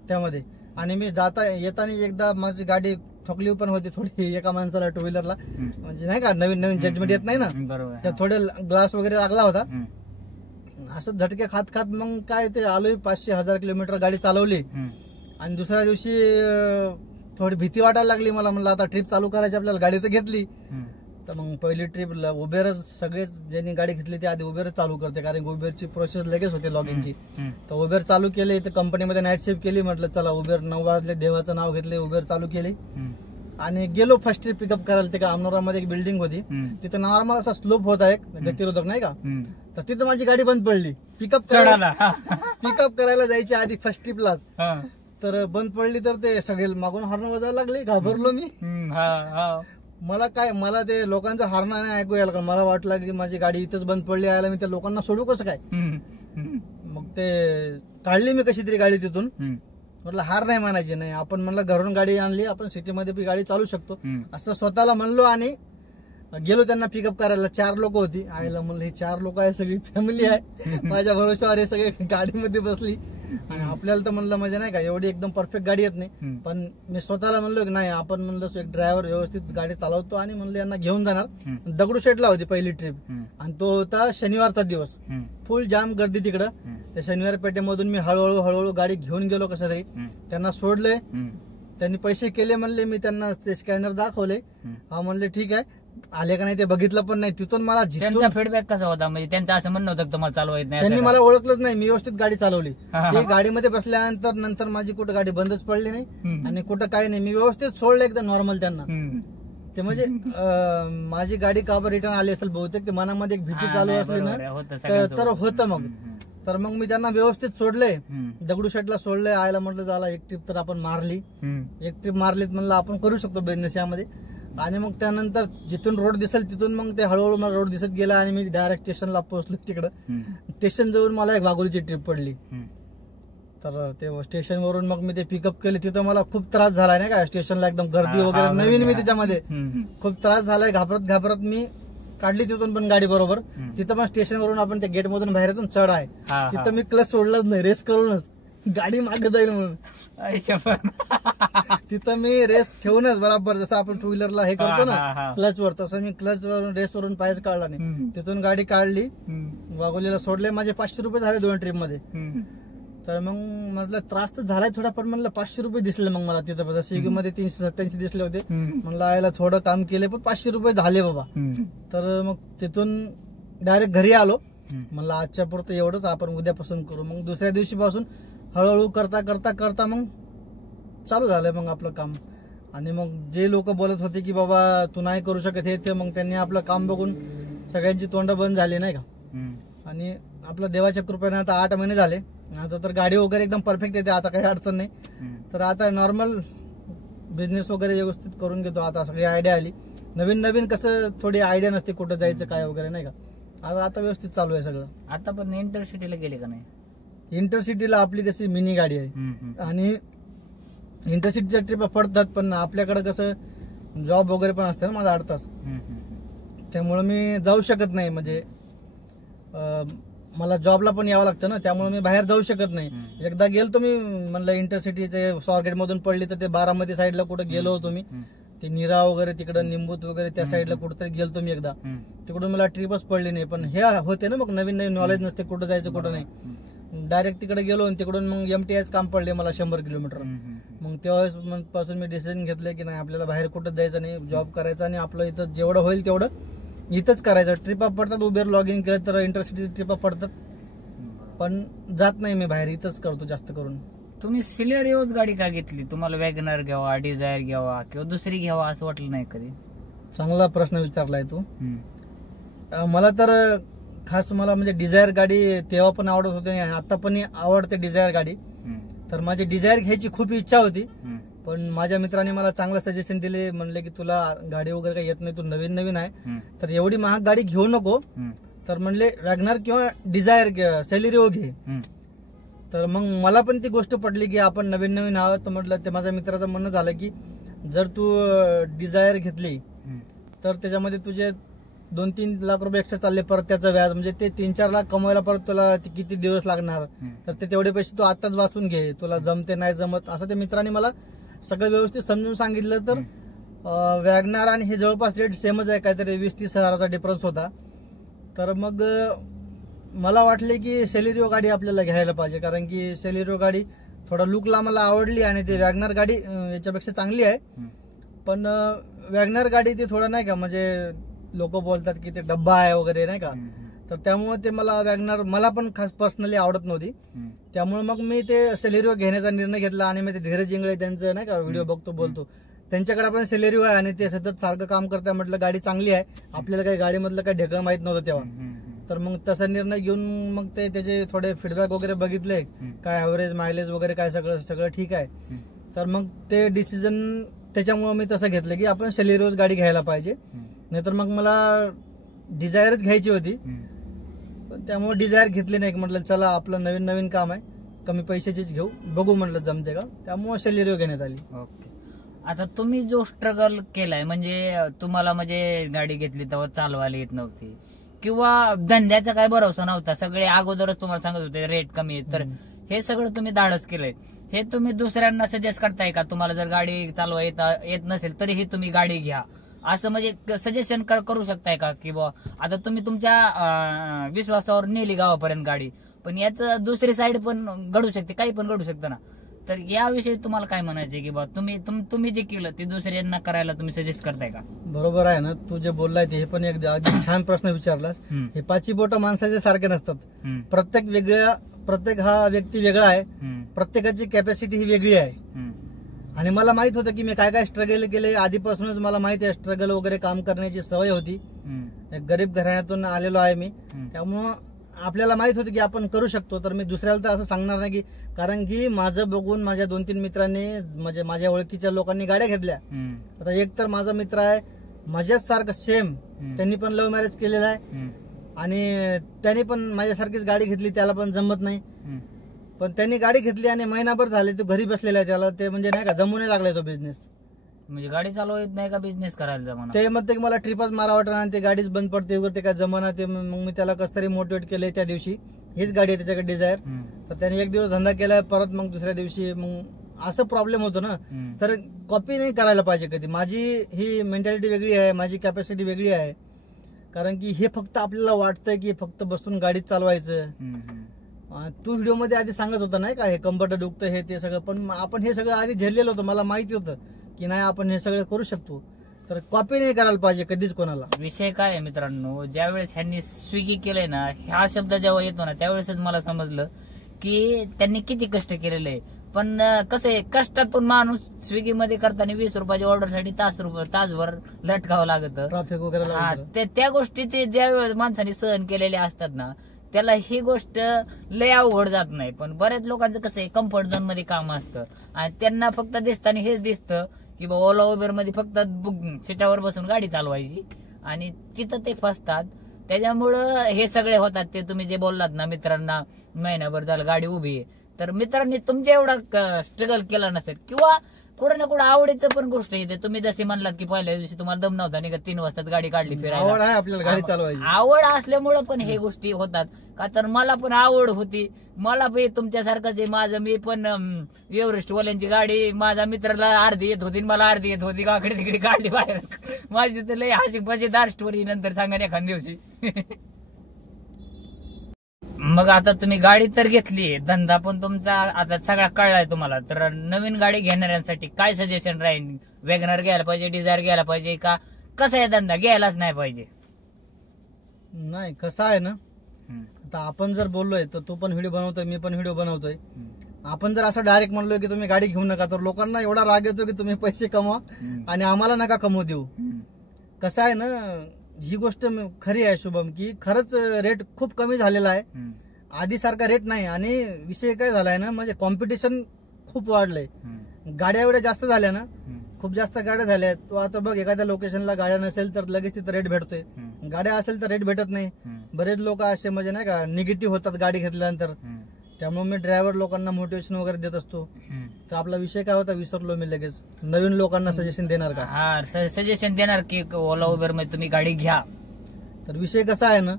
त्यामध्ये. आणि मी येताना एकदा माझी गाडी ठोकली पण होती थोडी एका माणसाला, 2 व्हीलरला, म्हणजे नाही का नवीन जजमेंट येत नाही ना, तर थोडे ग्लास वगैरे लागला होता. असं झटके खात मग काय ते आलोय 500-1000 किलोमीटर गाडी चालवली. आणि दुसऱ्या दिवशी थोडी भीती वाटायला लागली मला. म्हणलं आता ट्रिप चालू करायची आपल्याला, गाडी तर घेतली. तर मग पहिली ट्रिप उबेरच, सगळेच ज्यांनी गाडी घेतली ते आधी उबेरच चालू करते, कारण उबेरची प्रोसेस लगेच होते लॉग इनची. तर उबेर चालू केले, इथे कंपनीमध्ये नाईट शिफ्ट केली. म्हटलं चला उबेर, 9 वाजले, देवाचं नाव घेतले, उबेर चालू केली. आणि गेलो फर्स्ट ट्रिप पिकअप करायला. ते का अमनोरामध्ये एक बिल्डिंग होती, तिथे नॉर्मल असा स्लोप होता एक गतिरोधक नाही का. तर तिथं माझी गाडी बंद पडली पिकअप करायला जायची आधी फर्स्ट ट्रिपलाच. तर बंद पडली, तर ते सगळे मागून हॉर्न वाजायला लागले. घाबरलो मी. मला ते लोकांचं हॉर्न नाही ऐकू यायला, कारण मला वाटलं की माझी गाडी इथंच बंद पडली आहे, मी त्या लोकांना सोडू कसं काय. मग ते काढली मी कशी तरी गाडी तिथून. म्हटलं हार नाही मानायची नाही, आपण म्हणलं घरून गाडी आणली, आपण सिटीमध्ये गाडी चालू शकतो असं स्वतःला म्हणलो. आणि गेलो त्यांना पिकअप करायला. 4 लोक होती. आईला म्हणलं ही 4 लोक आहे, सगळी फॅमिली आहे माझ्या भरोश्यावर, हे सगळे गाडीमध्ये बसली. आणि आपल्याला तर म्हणलं म्हणजे नाही का एवढी एकदम परफेक्ट गाडी येत नाही, पण मी स्वतःला म्हणलो की नाही आपण म्हणलं एक ड्रायव्हर व्यवस्थित गाडी चालवतो, आणि म्हणलं यांना घेऊन जाणार. दगडूशेठला होती पहिली ट्रिप, आणि तो होता शनिवारचा दिवस. फुल जाम गर्दी तिकडं. त्या शनिवार पेठेमधून मी हळूहळू गाडी घेऊन गेलो कसं तरी. त्यांना सोडले, त्यांनी पैसे केले म्हणले, मी त्यांना ते स्कॅनर दाखवले. हा म्हणले ठीक आहे, आले का नाही ते बघितलं पण नाही. तिथून मला त्यांचा फीडबॅक कसा होता, म्हणजे त्यांचं असं म्हणणं होतं तुम्हाला चालवा येत नाही? त्यांनी मला ओळखलंच नाही, मी व्यवस्थित गाडी चालवली. ते गाडीमध्ये बसल्यानंतर नंतर माझी कुठं गाडी बंदच पडली नाही आणि कुठं काही नाही, मी व्यवस्थित सोडलं एकदम नॉर्मल त्यांना. ते म्हणजे माझी गाडी का बरं रिटर्न आली असेल बहुतेक, ते मनामध्ये एक भीती चालू असली ना तर होतं मग. तर मग मी त्यांना व्यवस्थित सोडले, दगडूशेठला सोडले. आयला म्हटलं झाला एक ट्रिप तर आपण मारली, एक ट्रिप मारलीत म्हणलं आपण करू शकतो बिझनेस यामध्ये. आणि मग त्यानंतर जिथून रोड दिसेल तिथून मग ते हळूहळू मला रोड दिसत गेला आणि मी डायरेक्ट स्टेशनला पोहोचलो. तिकडं स्टेशन जवळ मला एक वाघोलीची ट्रिप पडली. तर ते स्टेशन वरून मग मी ते पिकअप केले. तिथं मला खूप त्रास झालाय नाही का, स्टेशनला एकदम गर्दी वगैरे नवीन मी त्याच्यामध्ये, खूप त्रास झालाय. घाबरत मी काढली तिथून पण गाडी बरोबर. तिथं मग स्टेशन वरून आपण त्या गेट मधून बाहेर येतो चढ आहे, तिथं मी क्लच सोडलंच नाही, रेस करूनच गाडी मागे जाईल म्हणून. तिथं मी रेस ठेवूनच बरोबर जसं आपण टू व्हीलरला हे करतो ना क्लच वर, तसं मी क्लच वरून रेस वरून पायच काढला नाही. तिथून गाडी काढली, वाघोलीला सोडले. माझे 500 रुपये झाले 2 ट्रिप मध्ये. तर मग म्हटलं त्रास तर झालाय थोडा, पण म्हणलं 500 रुपये दिसले मग मला तिथं. स्विगी मध्ये 387 दिसले होते. म्हणलं आयला थोडं काम केले पण 500 रुपये झाले बाबा. तर मग तिथून डायरेक्ट घरी आलो. म्हणलं आजच्या पुरतं एवढंच, आपण उद्यापासून करू. मग दुसऱ्या दिवशीपासून हळूहळू करता करता करता मग चालू झालंय मग आपलं काम. आणि मग जे लोक बोलत होते की बाबा तू नाही करू शकत हे ते, मग त्यांनी आपलं काम बघून सगळ्यांची तोंड बंद झाली नाही का. आणि आपलं देवाच्या कृपेने आता 8 महिने झाले. आता तर गाडी वगैरे एकदम परफेक्ट येते, आता काही अडचण नाही. तर आता नॉर्मल बिझनेस वगैरे व्यवस्थित करून घेतो. आता सगळी आयडिया आली. नवीन कसं थोडी आयडिया नसते कुठं जायचं काय वगैरे नाही का. आता व्यवस्थित चालू आहे सगळं. आता पण इंटरसिटीला गेले का नाही? इंटरसिटीला आपली कशी मिनी गाडी आहे आणि इंटरसिटीच्या ट्रिप पडतात, पण आपल्याकडे कसं जॉब वगैरे पण असते ना माझा 8 तास, त्यामुळे मी जाऊ शकत नाही. म्हणजे मला जॉबला पण यावं लागतं ना, त्यामुळे मी बाहेर जाऊ शकत नाही. एकदा गेलतो मी, म्हणलं इंटरसिटीचे स्वारगेट मधून पडली तर ते बारामती साईडला कुठं गेलो होतो मी, ते निरा वगैरे तिकडं निंबूत वगैरे त्या साईडला कुठंतरी गेलतो मी एकदा. तिकडून मला ट्रिपच पडली नाही. पण हे होते ना मग नवीन नॉलेज नसते कुठं जायचं कुठं नाही. डायरेक्ट तिकडे गेलो आणि तिकडून मग MTIच काम पडले मला 100 किलोमीटर. मग तेव्हा पासून मी डिसिजन घेतलं की नाही आपल्याला बाहेर कुठं जायचं नाही, जॉब करायचा आणि आपलं इथं जेवढं होईल तेवढं इथंच करायचं. ट्रिपा पडतात, उबेर लॉग इन केलं तर इंटरसिटी ट्रिपा पडतात, पण जात नाही मी बाहेर, इथंच करतो जास्त करून. तुम्ही सिलेरियोच गाडी का घेतली? तुम्हाला वॅगनर घ्यावा, डिझायर घ्यावा किंवा दुसरी घ्यावा असं वाटलं नाही कधी? चांगला प्रश्न विचारलाय तू. मला तर खास मला म्हणजे डिझायर गाडी तेव्हा पण आवडत होती आणि आता पण आवडते डिझायर गाडी. तर माझी डिझायर घ्यायची खूप इच्छा होती, पण माझ्या मित्राने मला चांगलं सजेशन दिले. म्हणले की तुला गाडी वगैरे काही येत नाही, तू नवीन आहे तर एवढी महाग गाडी घेऊ नको. तर म्हणले वॅगनर किंवा डिझायर सेलेरिओ घे. तर मग मला पण ती गोष्ट पडली की आपण नवीन आहोत. तर म्हटलं ते माझ्या मित्राचं म्हणणं झालं की जर तू डिझायर घेतली तर त्याच्यामध्ये तुझे 2-3 लाख रुपये एक्स्ट्रा चालले, परत त्याचं व्याज, म्हणजे ते 3-4 लाख कमवायला परत तुला किती दिवस लागणार. तर ते तेवढे पैसे तू आताच वाचून घे, तुला जमते नाही जमत असं ते मित्राने मला सगळं व्यवस्थित समजून सांगितलं. तर वॅगनार आणि हे जवळपास रेट सेमच आहे, काहीतरी 20-30 हजाराचा डिफरन्स होता. तर मग मला वाटले की सेलेरिओ गाडी आपल्याला घ्यायला पाहिजे, कारण की सेलेरिओ गाडी थोडा लुकला मला आवडली आणि ते वॅगनार गाडी याच्यापेक्षा चांगली आहे. पण वॅगनार गाडी ती थोडं नाही का, म्हणजे लोक बोलतात की ते डब्बा आहे वगैरे नाही का, तर त्यामुळे ते मला वॅगनार मला पण खास पर्सनली आवडत नव्हती. त्यामुळे मग मी ते सेलेरिओ घेण्याचा निर्णय घेतला. आणि मी ते धीरज इंगळे त्यांचं नाही का व्हिडिओ बघतो बोलतो, त्यांच्याकडे आपण सेलेरिओ आहे आणि ते सतत सारखं काम करताय. म्हटलं गाडी चांगली आहे, आपल्याला काही गाडीमधलं काही ढेकळं माहित नव्हतं तेव्हा. तर मग तसा निर्णय घेऊन मग ते त्याचे थोडे फीडबॅक वगैरे बघितले, काय ॲव्हरेज मायलेज वगैरे काय सगळं ठीक आहे. तर मग ते डिसिजन त्याच्यामुळे मी तसं घेतलं की आपण सेलेरिओच गाडी घ्यायला पाहिजे. नाहीतर मग मला डिझायरच घ्यायची होती, पण त्यामुळे डिझायर घेतली नाही. म्हटलं चला आपलं नवीन काम आहे, कमी पैशाचीच घेऊ, बघू म्हटलं जमते का, त्यामुळे सेलेरिओ घेण्यात आली. ओके. आता तुम्ही जो स्ट्रगल केलाय, म्हणजे तुम्हाला म्हणजे गाडी घेतली तेव्हा चालवायला येत नव्हती किंवा धंद्याचा काय भरोसा नव्हता, सगळे अगोदरच तुम्हाला सांगत होते रेट कमी आहे, तर हे सगळं तुम्ही धाडस केलंय. हे तुम्ही दुसऱ्यांना सजेस्ट करताय का? तुम्हाला जर गाडी चालवा येत नसेल तरीही तुम्ही गाडी घ्या असं म्हणजे सजेशन करू शकताय का? की बुवा आता तुम्ही तुमच्या विश्वासावर नेली गावापर्यंत गाडी, पण याच दुसरी साईड पण घडू शकते, काही पण घडू शकतं ना. तर याविषयी तुम्हाला काय म्हणायचं की बा तुम्ही जे केलं ते दुसऱ्यांना करायला तुम्ही सजेस्ट करताय का? बरोबर आहे ना, तू जे बोललाय ते हे पण एक आधी छान प्रश्न विचारलास. हे पाची बोट माणसाचे सारखे नसतात. प्रत्येक हा व्यक्ती वेगळा आहे. प्रत्येकाची कॅपॅसिटी ही वेगळी आहे. आणि मला माहित होतं की मी काय काय स्ट्रगल केले आधीपासूनच. मला माहिती आहे स्ट्रगल वगैरे काम करण्याची सवय होती. एक गरीब घराण्यातून आलेलो आहे मी. त्यामुळं आपल्याला माहित होतं की आपण करू शकतो. तर मी दुसऱ्याला तर असं सांगणार नाही की, कारण की माझं बघून माझ्या 2-3 मित्रांनी म्हणजे माझ्या ओळखीच्या लोकांनी गाड्या घेतल्या. आता एक तर माझा मित्र आहे माझ्याच सारखं सेम, त्यांनी पण लव्ह मॅरेज केलेलं आहे आणि त्यांनी पण माझ्यासारखीच गाडी घेतली. त्याला पण जमत नाही, पण त्यांनी गाडी घेतली आणि महिनाभर झाले तो घरी बसलेला आहे. त्याला ते म्हणजे नाही का जमू नाही लागलाय तो बिझनेस. म्हणजे गाडी चालवा येत नाही का बिझनेस करायला जमाना? ते म्हणते की मला ट्रिपच मारा वाटत आणि ते गाडीच बंद पडते वगैरे, ते काय जमाना. ते मग मी त्याला कसं तरी मोटिवेट केलंय. त्या दिवशी हीच गाडी आहे त्याच्याकडे डिझायर. तर त्याने एक दिवस धंदा केला, परत मग दुसऱ्या दिवशी मग असं प्रॉब्लेम होतो ना. तर कॉपी नाही करायला पाहिजे कधी. माझी ही मेंटॅलिटी वेगळी आहे, माझी कॅपॅसिटी वेगळी आहे. कारण की हे फक्त आपल्याला वाटतंय की फक्त बसून गाडी चालवायचं. तू व्हिडिओ मध्ये आधी सांगत होता नाही का, हे कंबरट दुखतं हे ते सगळं, पण आपण हे सगळं आधी झेललेलं होतं. मला माहिती होतं की नाही आपण हे सगळं करू शकतो. तर कॉपी नाही करायला पाहिजे कधीच कोणाला. विषय काय आहे मित्रांनो, ज्यावेळेस ह्यांनी स्विगी केलंय ना, हा शब्द जेव्हा येतो ना त्यावेळेसच मला समजलं की त्यांनी किती कष्ट केलेले आहे. पण कसं आहे, कष्टातून माणूस स्विगी मध्ये करताना 20 रुपयाच्या ऑर्डर साठी तासभर लटकावं लागतं. ट्रॅफिक वगैरे त्या गोष्टीचे ज्या माणसाने सहन केलेले असतात ना, त्याला ही गोष्ट लय अवघड जात नाही. पण बऱ्याच लोकांचं कसं आहे, कम्फर्ट झोन मध्ये काम असतं आणि त्यांना फक्त दिसताना हेच दिसतं की बाबा ओला उबेर मध्ये फक्त सीटावर बसून गाडी चालवायची आणि तिथं ते फसतात. त्याच्यामुळं हे सगळे होतात. ते तुम्ही जे बोललात ना, मित्रांना महिनाभर झालं गाडी उभी आहे, तर मित्रांनी तुमच्या एवढा स्ट्रगल केला नसेल किंवा कुठं ना कुठं आवडीचं पण गोष्ट येते. तुम्ही जसे म्हणलात की पहिल्या दिवशी तुम्हाला दम नव्हता नाही का, 3 वाजता गाडी काढली फिरायला. आवड आहे आपल्याला गाडी चालवायची. आवड असल्यामुळं पण हे गोष्टी होतात का. तर मला पण आवड होती. मला पण तुमच्यासारखंच माझं, मी पण एव्हरेस्ट वाल्यांची गाडी माझ्या मित्राला अर्धी येत होती, मला अर्धी येत होती. गाकडे तिकडे काढली बाहेर. माझी तर लय हसी मजेदार स्टोरी नंतर सांगा एखाद दिवशी. मग आता तुम्ही गाडी तर घेतली, धंदा पण तुमचा आता सगळा कळलाय तुम्हाला. तर नवीन गाडी घेणाऱ्यांसाठी काय सजेशन राहील? वॅगनर घ्यायला पाहिजे, डिझायर घ्यायला पाहिजे का कसं आहे, धंदा घ्यायलाच नाही पाहिजे? नाही, कसं आहे ना, आता आपण जर बोललोय तर तू पण व्हिडिओ बनवतोय, मी पण व्हिडिओ बनवतोय. आपण जर असं डायरेक्ट म्हणलोय की तुम्ही गाडी घेऊ नका, तर लोकांना एवढा राग येतो की तुम्ही पैसे कमवा आणि आम्हाला नका कमवू देऊ. कसं आहे ना, ही गोष्ट खरी आहे शुभम, की खरंच रेट खूप कमी झालेला आहे. आधी सारखा रेट नाही. आणि विषय काय झालाय ना, म्हणजे कॉम्पिटिशन खूप वाढलंय. गाड्या एवढ्या जास्त झाल्या ना, खूप जास्त गाड्या झाल्या. तो आता बघ, एखाद्या लोकेशनला गाड्या नसेल तर लगेच तिथं रेट भेटतोय. गाड्या असेल तर रेट भेटत नाही. बरेच लोक असे म्हणजे नाही का निगेटिव्ह होतात गाडी घेतल्यानंतर. त्यामुळे मी ड्रायव्हर लोकांना मोटिवेशन वगैरे देत असतो. तर आपला विषय काय होता विसरलो मी लगेच. नवीन लोकांना सजेशन देणार का? हा, सजेशन देणार की ओला उबेर मध्ये तुम्ही गाडी घ्या. तर विषय कसा आहे ना,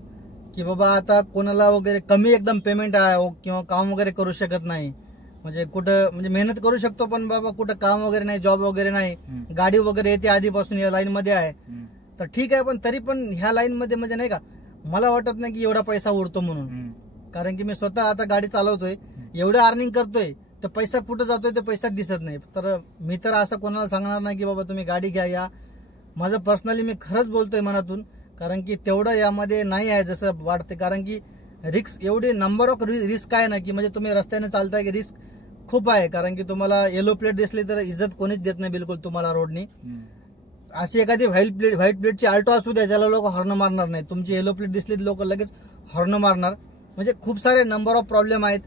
की बाबा आता कोणाला वगैरे कमी एकदम पेमेंट आहे किंवा काम वगैरे करू शकत नाही, म्हणजे कुठं म्हणजे मेहनत करू शकतो पण बाबा कुठं काम वगैरे नाही, जॉब वगैरे नाही, गाडी वगैरे येते आधीपासून या लाईन मध्ये आहे, तर ठीक आहे. पण तरी पण ह्या लाईन मध्ये म्हणजे नाही का, मला वाटत नाही की एवढा पैसा उरतो म्हणून. कारण की मी स्वतः आता गाडी चालवतोय, एवढं अर्निंग करतोय, तर पैसा कुठं जातोय ते पैसा दिसत नाही. तर मी तर असं कोणाला सांगणार नाही की बाबा तुम्ही गाडी घ्या. या माझं पर्सनली मी खरंच बोलतोय मनातून, कारण की तेवढं यामध्ये नाही आहे जसं वाटते. कारण की रिस्क एवढी नंबर ऑफ रिस्क आहे ना, की म्हणजे तुम्ही रस्त्याने चालताय की रिस्क खूप आहे. कारण की तुम्हाला येलो प्लेट दिसली तर इज्जत कोणीच देत नाही बिलकुल तुम्हाला रोडनी. अशी एखादी व्हाईट प्लेटची आल्टो असू द्या, त्याला लोक हॉर्न मारणार नाही. तुमची येलो प्लेट दिसली लोक लगेच हॉर्न मारणार. म्हणजे खूप सारे नंबर ऑफ प्रॉब्लेम आहेत.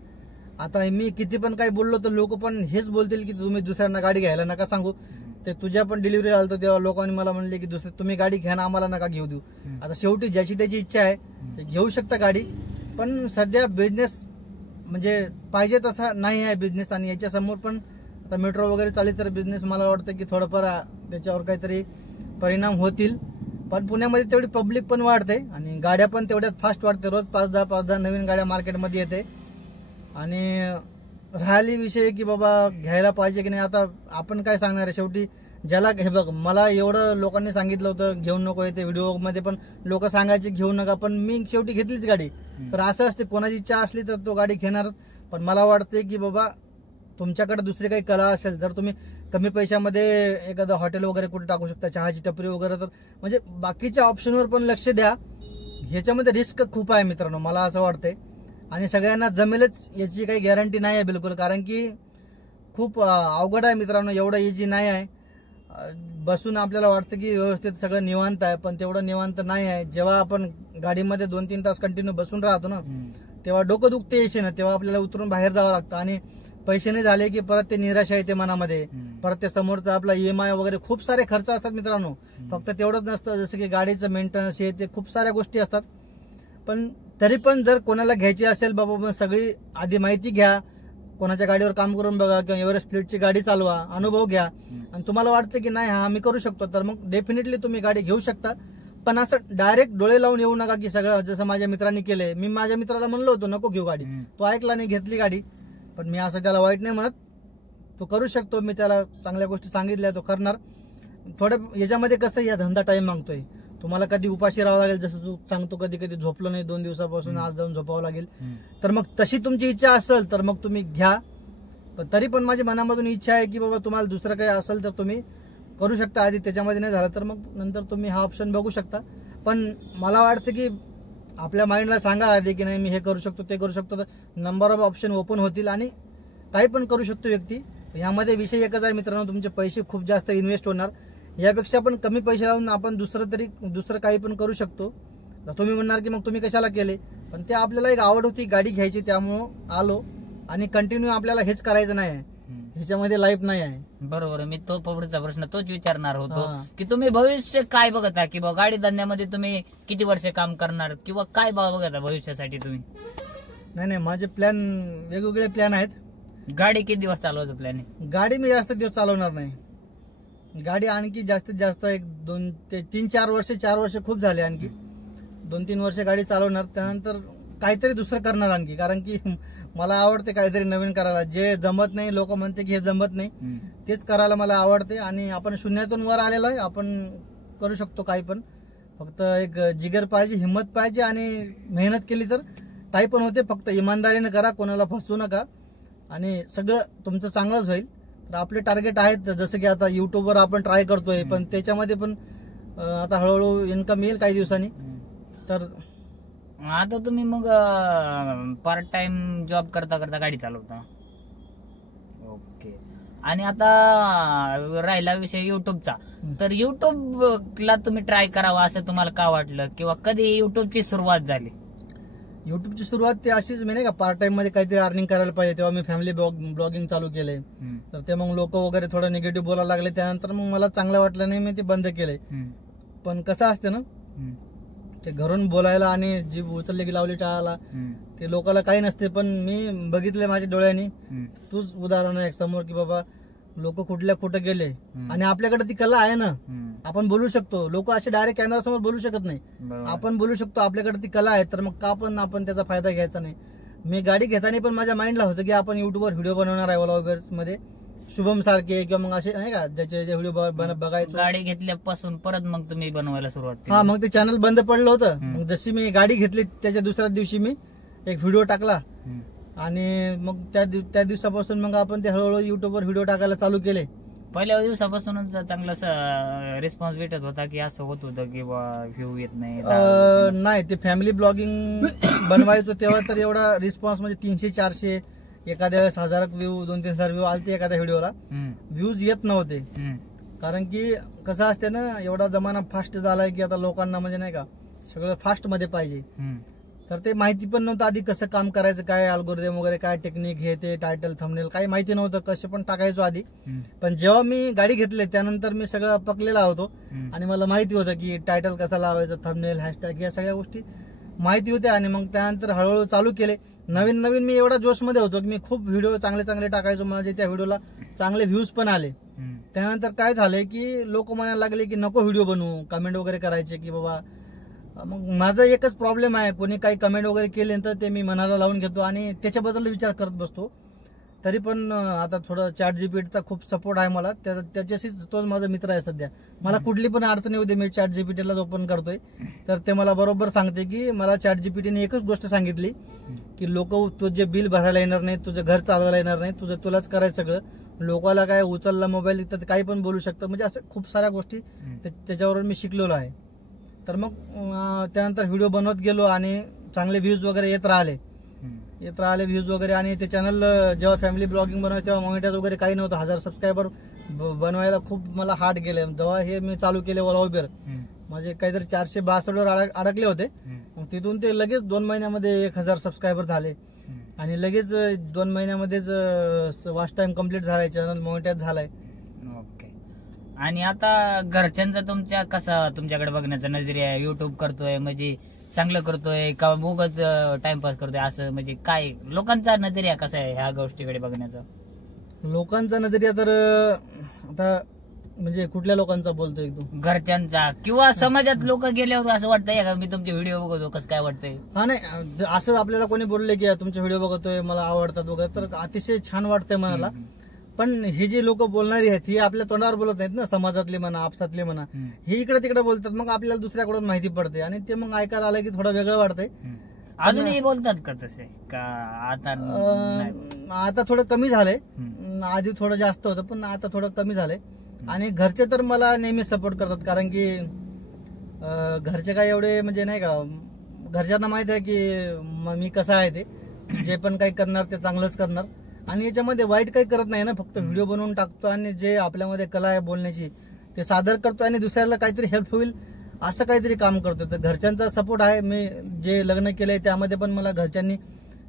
आता मी किती पण काही बोललो तर लोक पण हेच बोलतील की तुम्ही दुसऱ्यांना गाडी घ्यायला नका सांगू. ते तुझ्या पण डिलिव्हरी आलं तेव्हा लोकांनी मला म्हणले की दुसरे तुम्ही गाडी घ्या ना, आम्हाला नका घेऊ देऊ. आता शेवटी ज्याची त्याची इच्छा आहे ते घेऊ शकता गाडी. पण सध्या बिझनेस म्हणजे पाहिजे तसा नाही आहे बिझनेस. आणि याच्या समोर पण आता मेट्रो वगैरे चालली तर बिझनेस मला वाटतं की थोडंफार त्याच्यावर काहीतरी परिणाम होतील. पण पुण्यामध्ये तेवढी पब्लिक पण वाढते आणि गाड्या पण तेवढ्यात फास्ट वाढते. रोज 5-10 नवीन गाड्या मार्केटमध्ये येते. आणि राहिली विषय की बाबा घ्यायला पाहिजे की नाही, आता आपण काय सांगणार आहे. शेवटी ज्याला हे बघ, मला एवढं लोकांनी सांगितलं होतं घेऊ नको, येते व्हिडिओ मध्ये पण लोक सांगायचे घेऊ नका, पण मी शेवटी घेतलीच गाडी. तर असं असते, कोणाची इच्छा असली तर तो गाडी घेणारच. पण मला वाटते की बाबा तुमच्याकडे दुसरी काही कला असेल, जर तुम्ही कमी पैशामध्ये एखादं हॉटेल वगैरे कुठे टाकू शकता, चहाची टपरी वगैरे, तर म्हणजे बाकीच्या ऑप्शनवर पण लक्ष द्या. ह्याच्यामध्ये रिस्क खूप आहे मित्रांनो, मला असं वाटतंय. आणि सगळ्यांना जमेलच याची काही गॅरंटी नाही आहे बिलकुल, कारण की खूप अवघड आहे मित्रांनो, एवढं इझी नाही आहे. बसून आपल्याला वाटतं की व्यवस्थित सगळं निवांत आहे, पण तेवढं निवांत नाही आहे. जेव्हा आपण गाडीमध्ये 2-3 तास कंटिन्यू बसून राहतो ना, तेव्हा डोकं दुखते यायचे ना, तेव्हा आपल्याला उतरून बाहेर जावं लागतं. आणि पैसे नाही झाले की परत ते निराशा येते मनामध्ये, परत ते समोरचा आपला EMI वगैरे खूप सारे खर्च असतात मित्रांनो. फक्त तेवढंच नसतं, जसं की गाडीचं मेंटेनन्स हे ते खूप साऱ्या गोष्टी असतात. पण तरी पण जर कोणाला घ्यायची असेल बाबा, मग सगळी आधी माहिती घ्या, कोणाच्या गाडीवर काम करून बघा किंवा एव्हरेस्ट स्प्लिटची गाडी चालवा, अनुभव घ्या. आणि तुम्हाला वाटतं की नाही हा मी करू शकतो, तर मग डेफिनेटली तुम्ही गाडी घेऊ शकता. पण असं डायरेक्ट डोळे लावून येऊ नका की सगळं, जसं माझ्या मित्रांनी केलंय. मी माझ्या मित्राला म्हणलो होतो नको घेऊ गाडी, तो ऐकला नाही, घेतली गाडी. पण मी असं त्याला वाईट नाही म्हणत, तो करू शकतो. मी त्याला चांगल्या गोष्टी सांगितल्या, तो करणार. थोडं याच्यामध्ये कसं, या धंदा टाइम मागतोय. तुम्हाला कधी उपाशी राहावं लागेल, जसं तू सांगतो कधी कधी झोपलो नाही 2 दिवसापासून, आज जाऊन झोपावं लागेल. तर मग तशी तुमची इच्छा असेल तर मग तुम्ही घ्या. पण तरी पण माझ्या मनामधून इच्छा आहे की बाबा तुम्हाला दुसरं काही असेल तर तुम्ही करू शकता. आधी त्याच्यामध्ये नाही झालं तर मग नंतर तुम्ही हा ऑप्शन बघू शकता. पण मला वाटतं की आपल्या माइंडला सांगा आधी की नाही मी हे करू शकतो, ते करू शकतो, तर नंबर ऑफ ऑप्शन ओपन होतील आणि काही पण करू शकतो व्यक्ती. यामध्ये विषय एकच आहे मित्रांनो, तुमचे पैसे खूप जास्त इन्व्हेस्ट होणार. यापेक्षा पण कमी पैसे लावून आपण दुसरं काही पण करू शकतो. तुम्ही म्हणणार की मग तुम्ही कशाला केले, पण ते आपल्याला एक आवड होती गाडी घ्यायची, त्यामुळं आलो. आणि कंटिन्यू आपल्याला हेच करायचं नाही आहे, ह्याच्यामध्ये लाईफ नाही आहे. बरोबर. मी तो पुढचा प्रश्न तोच विचारणार होतो की तुम्ही भविष्य काय बघता, की बा गाडी धंद्यामध्ये तुम्ही किती वर्ष काम करणार किंवा काय बघता भविष्यासाठी तुम्ही? नाही, माझे प्लॅन वेगवेगळे प्लॅन आहेत. गाडी किती दिवस चालवायचं प्लॅन आहे? गाडी मी जास्त दिवस चालवणार नाही. गाडी आणखी जास्तीत जास्त 2 ते 3-4 वर्ष, 4 वर्ष खूप झाले. आणखी 2-3 वर्ष गाडी चालवणार, त्यानंतर काहीतरी दुसरं करणार आणखी. कारण की मला आवडते काहीतरी नवीन करायला. जे जमत नाही, लोक म्हणते की हे जमत नाही, तेच करायला मला आवडते. आणि आपण शून्यातून वर आलेलो आहे, आपण करू शकतो काही पण. फक्त एक जिगर पाहिजे, हिंमत पाहिजे आणि मेहनत केली तर काही पण होते. फक्त इमानदारीने करा, कोणाला फसवू नका आणि सगळं तुमचं चांगलंच होईल. तर आपले टार्गेट आहेत, जसं की आता युट्यूबवर आपण ट्राय करतोय, पण त्याच्यामध्ये पण आता हळूहळू इन्कम येईल काही दिवसांनी. तर आता तुम्ही मग पार्ट टाइम जॉब करता करता गाडी चालवता, ओके. आणि आता राहिला विषय युट्यूबचा, तर युट्यूबला तुम्ही ट्राय करावा असं तुम्हाला का वाटलं, किंवा कधी युट्यूबची सुरुवात झाली? युट्यूबची सुरुवात ती अशीच, मी नाही का पार्ट टाइम मध्ये काहीतरी अर्निंग करायला पाहिजे, तेव्हा मी फॅमिली ब्लॉगिंग चालू केले. तर ते मग लोक वगैरे थोडं निगेटिव्ह बोलायला लागले, त्यानंतर मग मला चांगलं वाटलं नाही, मी ते बंद केले. पण कसं असते ना, ते घरून बोलायला आणि जीभ उचलली की लावली टाळायला, ते लोकांना काही नसते. पण मी बघितले माझ्या डोळ्यांनी, तूच उदाहरण आहे समोर, की बाबा लोक कुठे गेले आणि आपल्याकडे ती कला आहे ना, आपण बोलू शकतो. लोक असे डायरेक्ट कॅमेरा समोर बोलू शकत नाही, आपण बोलू शकतो. आपल्याकडे ती कला आहे, तर मग का पण आपण त्याचा फायदा घ्यायचा नाही. मी गाडी घेताना पण माझ्या माइंडला होतं की आपण युट्यूबवर व्हिडिओ बनवणार आहे, ओला उबेर मध्ये शुभम सारखे किंवा मग असे नाही का ज्याचे व्हिडिओ बघायचो. गाडी घेतल्यापासून परत मग तुम्ही बनवायला सुरुवात केली? हा, मग ते चॅनल बंद पडलं होतं. मग जशी मी गाडी घेतली त्याच्या दुसऱ्या दिवशी मी एक व्हिडिओ टाकला आणि मग त्या दिवसापासून मग आपण ते हळूहळू युट्यूबवर व्हिडिओ टाकायला चालू केले. पहिल्या दिवसापासूनच चांगला रिस्पॉन्स भेटत होता की असं होत होतं की व्ह्यू येत नाही? नाही, ते फॅमिली ब्लॉगिंग बनवायचो तेव्हा तर एवढा रिस्पॉन्स म्हणजे 300-400, एखाद्या वेळेस 1000 व्ह्यू, 2-3 व्ह्यू आलते एखाद्या व्हिडिओला. व्ह्यूज येत नव्हते, कारण की कसं असते ना, एवढा जमाना फास्ट झालाय की आता लोकांना म्हणजे नाही का सगळं फास्ट मध्ये पाहिजे. तर ते माहिती पण नव्हतं आधी कसं काम करायचं, काय अल्गोरिदम वगैरे, काय टेक्निक, हे ते टायटल थंबनेल काही माहिती नव्हतं, कसे पण टाकायचो आधी. पण जेव्हा मी गाडी घेतली त्यानंतर मी सगळं पकलेला होतो आणि मला माहिती होतं की टायटल कसा लावायचं, थंबनेल, हॅशटॅग, या सगळ्या गोष्टी माहिती होत्या. आणि मग त्यानंतर हळूहळू चालू केले. नवीन मी एवढा जोशमध्ये होतो की मी खूप व्हिडिओ चांगले टाकायचो. माझे त्या व्हिडिओला चांगले व्ह्यूज पण आले. त्यानंतर काय झालंय की लोक म्हणायला लागले की नको व्हिडिओ बनवू, कमेंट वगैरे करायचे की बाबा. मग माझा एकच प्रॉब्लेम आहे, कोणी काही कमेंट वगैरे केले तर ते मी मनाला लावून घेतो आणि त्याच्याबद्दल विचार करत बसतो. तरी पण आता थोडं चॅट जीपीटीचा खूप सपोर्ट आहे मला, त्याच्याशी तोच माझा मित्र आहे सध्या. मला कुठली पण अडचण येऊ दे, मी चॅट जीपीटीला ओपन करतोय, तर ते मला बरोबर सांगते की मला चॅट जीपीटीने एकच गोष्ट सांगितली की लोक तुझे बिल भरायला येणार नाही, तुझं घर चालवायला येणार नाही, तुलाच करायचं सगळं, लोकाला काय उचलला मोबाईल तर काही पण बोलू शकतं, म्हणजे असं खूप साऱ्या गोष्टी त्याच्यावर मी शिकलेलो आहे. तर मग त्यानंतर व्हिडिओ बनवत गेलो आणि चांगले व्ह्यूज वगैरे येत राहिले व्ह्यूज वगैरे. आणि ते चॅनल जेव्हा फॅमिली ब्लॉगिंग बनवायचं तेव्हा मॉनिटाईज वगैरे काही नव्हतं. 1000 सबस्क्रायबर बनवायला खूप मला हार्ड गेले. जेव्हा हे मी चालू केले ओला उबेर, माझे काहीतरी 462 वर अडकले होते. मग तिथून ते लगेच 2 महिन्यामध्ये 1000 सबस्क्रायबर झाले आणि लगेच 2 महिन्यामध्येच वॉच टाइम कम्प्लीट झालाय, चॅनल मॉनिटाईज झालाय. ओके. आणि आता घरच्यांचा तुमच्या कसा तुमच्याकडे बघण्याचा नजरिया आहे? युट्यूब करतोय म्हणजे चांगलं करतोय का उगाच टाइमपास करतोय, असं म्हणजे काय लोकांचा नजरिया कसा आहे ह्या गोष्टीकडे बघण्याचा? लोकांचा नजरिया तर आता म्हणजे कुठल्या लोकांचा बोलतोय तू? घरच्यांचा किंवा समाजात लोक गेले होते असं वाटतंय का? मी तुमचे व्हिडिओ बघतो, कसं काय वाटतंय? हा नाही, असं आपल्याला कोणी बोलले की तुमचे व्हिडिओ बघतोय, मला आवडतात वगैरे, तर अतिशय छान वाटतंय मनाला. पण हे जे लोक बोलणारी आहेत ही आपल्या तोंडावर बोलत नाहीत ना, समाजातले म्हणा, आपसातले म्हणा, हे इकडे तिकडे बोलतात. मग आपल्याला दुसऱ्याकडून माहिती पडते आणि ते मग ऐकायला आलं की थोडं वेगळं वाटतंय. अजूनही बोलतात का तसे का? आता थोडं कमी झालंय, आधी थोडं जास्त होतं पण आता थोडं कमी झालंय. आणि घरचे तर मला नेहमी सपोर्ट करतात, कारण की घरचे काय एवढे म्हणजे नाही का, घरच्यांना माहित आहे की मी कसं आहे, ते जे पण काही करणार ते चांगलंच करणार आणि याच्यामध्ये वाईट काही करत नाही ना, फक्त व्हिडिओ बनवून टाकतो आणि जे आपल्यामध्ये कला आहे बोलण्याची ते सादर करतो आणि दुसऱ्याला काहीतरी हेल्प होईल असं काहीतरी काम करतो. तर घरच्यांचा सपोर्ट आहे. मी जे लग्न केलंय त्यामध्ये पण मला घरच्यांनी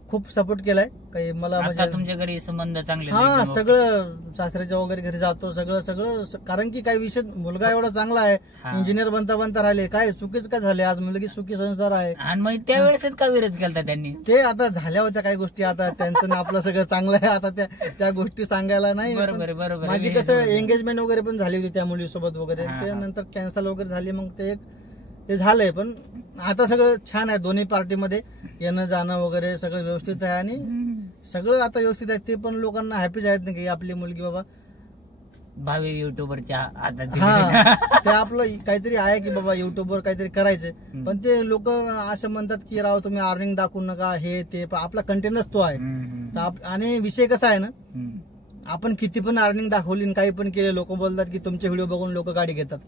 खूप सपोर्ट केलाय. काही मला म्हणजे तुमच्या घरी संबंध चांगले? हा, सगळं सासऱ्याच्या वगैरे घरी जातो, सगळं कारण की काही विषय, मुलगा एवढा चांगला आहे, इंजिनियर बनता राहिले, काय चुकीच काय झाले, आज मुलगी सुखी संसार आहे. आणि मग त्यावेळेसच का विरोध केला त्यांनी? ते आता झाल्या होत्या काही गोष्टी, आता त्यांचं आपलं सगळं चांगलं आहे, आता त्या गोष्टी सांगायला नाही. बरोबर. माझी कसं एंगेजमेंट वगैरे पण झाली होती त्या मुलीसोबत वगैरे, त्यानंतर कॅन्सल वगैरे झाली, मग ते झालंय. पण आता सगळं छान आहे, दोन्ही पार्टीमध्ये येणं जाणं वगैरे सगळं व्यवस्थित आहे आणि सगळं आता व्यवस्थित आहे. ते पण लोकांना हॅपीच आहेत ना की आपली मुलगी बाबा भावी युट्यूबरच्या हातात. हा, ते आपलं काहीतरी आहे की बाबा युट्यूबवर काहीतरी करायचं. पण ते लोक असं म्हणतात की राव तुम्ही अर्निंग दाखवू नका, हे ते, आपला कंटेंटच तो आहे. आणि विषय कसा आहे ना, आपण किती पण अर्निंग दाखवली काही पण केले, लोक बोलतात की तुमचे व्हिडिओ बघून लोक गाडी घेतात.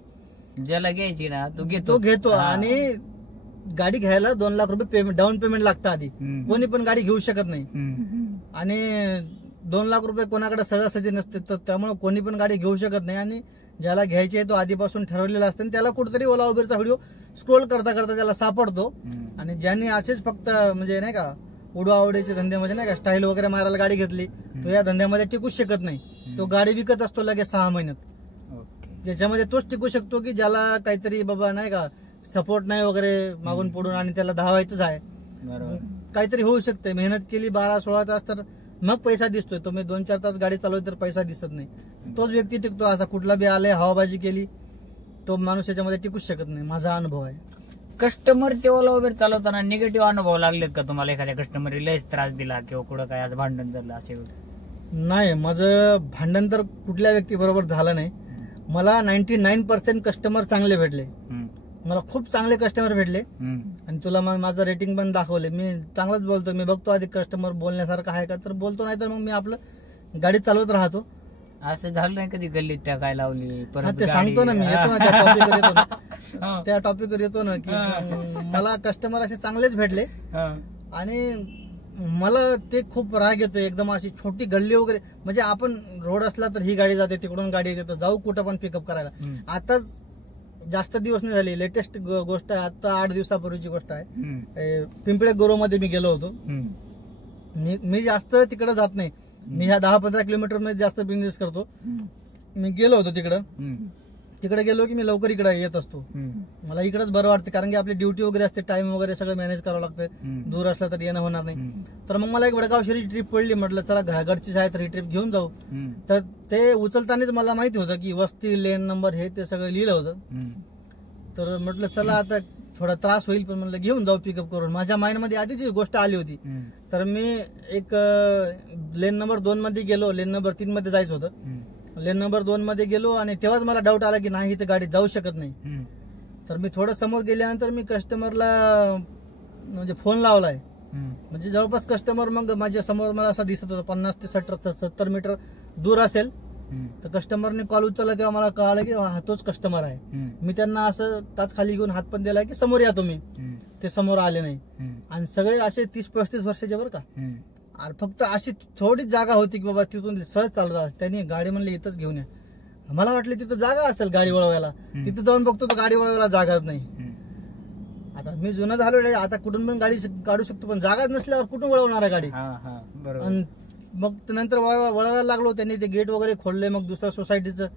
ज्याला घ्यायची ना तो घेतो आणि गाडी घ्यायला 2 लाख रुपये डाऊन पेमेंट लागतं आधी. कोणी पण गाडी घेऊ शकत नाही आणि 2 लाख रुपये कोणाकडे सहजासहजी नसते, तर त्यामुळे कोणी पण गाडी घेऊ शकत नाही. आणि ज्याला घ्यायची आहे तो आधीपासून ठरवलेला असतो आणि त्याला कुठेतरी ओला उबेरचा व्हिडिओ स्क्रोल करता करता त्याला सापडतो. आणि ज्यांनी असेच फक्त म्हणजे नाही का उडवाउडीचे धंदे म्हणजे नाही का स्टाईल वगैरे मारायला गाडी घेतली, तो या धंद्यामध्ये टिकूच शकत नाही. तो गाडी विकत असतो लगेच 6 महिन्यात. ज्याच्यामध्ये तोच टिकू शकतो की ज्याला काहीतरी बाबा नाही का सपोर्ट नाही वगैरे मागून पुढून आणि त्याला धावायचंच आहे. काहीतरी होऊ शकते, मेहनत केली 12-16 तास तर मग पैसा दिसतोय. तुम्ही 2-4 तास गाडी चालवली तर पैसा दिसत नाही. तोच व्यक्ती टिकतो. असा कुठला बी आलाय हवाबाजी केली तो माणूस याच्यामध्ये टिकूच शकत नाही. माझा अनुभव आहे. कस्टमरचे ओला उबेर चालवताना निगेटिव्ह अनुभव लागलेत का तुम्हाला? एखाद्या कस्टमरने लयच त्रास दिला किंवा कुठं काय आज भांडण झालं असे? नाही, माझं भांडण तर कुठल्या व्यक्ती बरोबर झालं नाही. मला 99% कस्टमर चांगले भेटले. मला खूप चांगले कस्टमर भेटले आणि तुला मग माझं रेटिंग पण दाखवले. मी चांगलंच बोलतो. मी बघतो आधी कस्टमर बोलण्यासारखं आहे का, तर बोलतो, नाही तर मग मी आपलं गाडी चालवत राहतो. असं झालं नाही कधी गल्लीत काय लावली परत? ते सांगतो ना, मी येतो ना त्या टॉपिकवर येतो ना, त्या टॉपिकवर येतो ना की मला कस्टमर असे चांगलेच भेटले आणि मला ते खूप राग येतो. एकदम अशी छोटी गल्ली वगैरे, म्हणजे आपण रोड असला तर ही गाडी जाते, तिकडून गाडी येते, तर जाऊ कुठं पण पिकअप करायला. आताच जास्त दिवस नाही झाले, लेटेस्ट गोष्ट आहे, आता 8 दिवसापूर्वीची गोष्ट आहे. पिंपळे गोरो मध्ये मी गेलो होतो. मी जास्त तिकडे जात नाही, मी ह्या 10-15 किलोमीटर मध्ये जास्त बिझनेस करतो. मी गेलो होतो तिकडे गेलो की मी लवकर इकडे येत असतो. मला इकडेच बरं वाटतं, कारण की आपली ड्युटी वगैरे असते, टाइम वगैरे सगळं मॅनेज करावं लागतं. दूर असलं तर येणं होणार नाही. तर मग मला एक वडगावशिरी ट्रिप पडली. म्हटलं चला घरचीच आहे तर ही ट्रिप घेऊन जाऊ. तर ते उचलतानाच मला माहिती होतं की वस्ती, लेन नंबर हे ते सगळं लिहिलं होतं. तर म्हटलं चला आता थोडा त्रास होईल, पण म्हणलं घेऊन जाऊ पिकअप करून. माझ्या माइंड मध्ये आधीच ही गोष्ट आली होती. तर मी एक लेन नंबर 2 मध्ये गेलो, लेन नंबर 3 मध्ये जायचं होतं. लेन नंबर 2 मध्ये गेलो आणि तेव्हाच मला डाऊट आला की नाही इथं गाडी जाऊ शकत नाही. तर मी थोडं समोर गेल्यानंतर मी कस्टमरला म्हणजे फोन लावलाय. म्हणजे जवळपास कस्टमर मग माझ्या समोर मला असं दिसत होतं 50 ते 70 मीटर दूर असेल. तर कस्टमरने कॉल उचलला तेव्हा मला कळालं की हा तोच कस्टमर आहे. मी त्यांना असं ताच खाली घेऊन हात पण दिला की समोर या तुम्ही. ते समोर आले नाही. आणि सगळे असे 30-35 वर्षाचे बरं का. आणि फक्त अशी थोडीच जागा होती की बाबा तिथून सहज चालत. त्यांनी गाडी म्हणली इथंच घेऊन या. मला वाटलं तिथं जागा असेल गाडी वळवायला. तिथं जाऊन बघतो तर गाडी वळवायला जागाच नाही. आता मी जुनं झालो, आता कुठून पण गाडी काढू शकतो, पण जागाच नसल्यावर कुठून वळवणार आहे गाडी. आणि मग नंतर वळवायला लागलो. त्यांनी ते गेट वगैरे खोलले मग दुसऱ्या सोसायटीचं.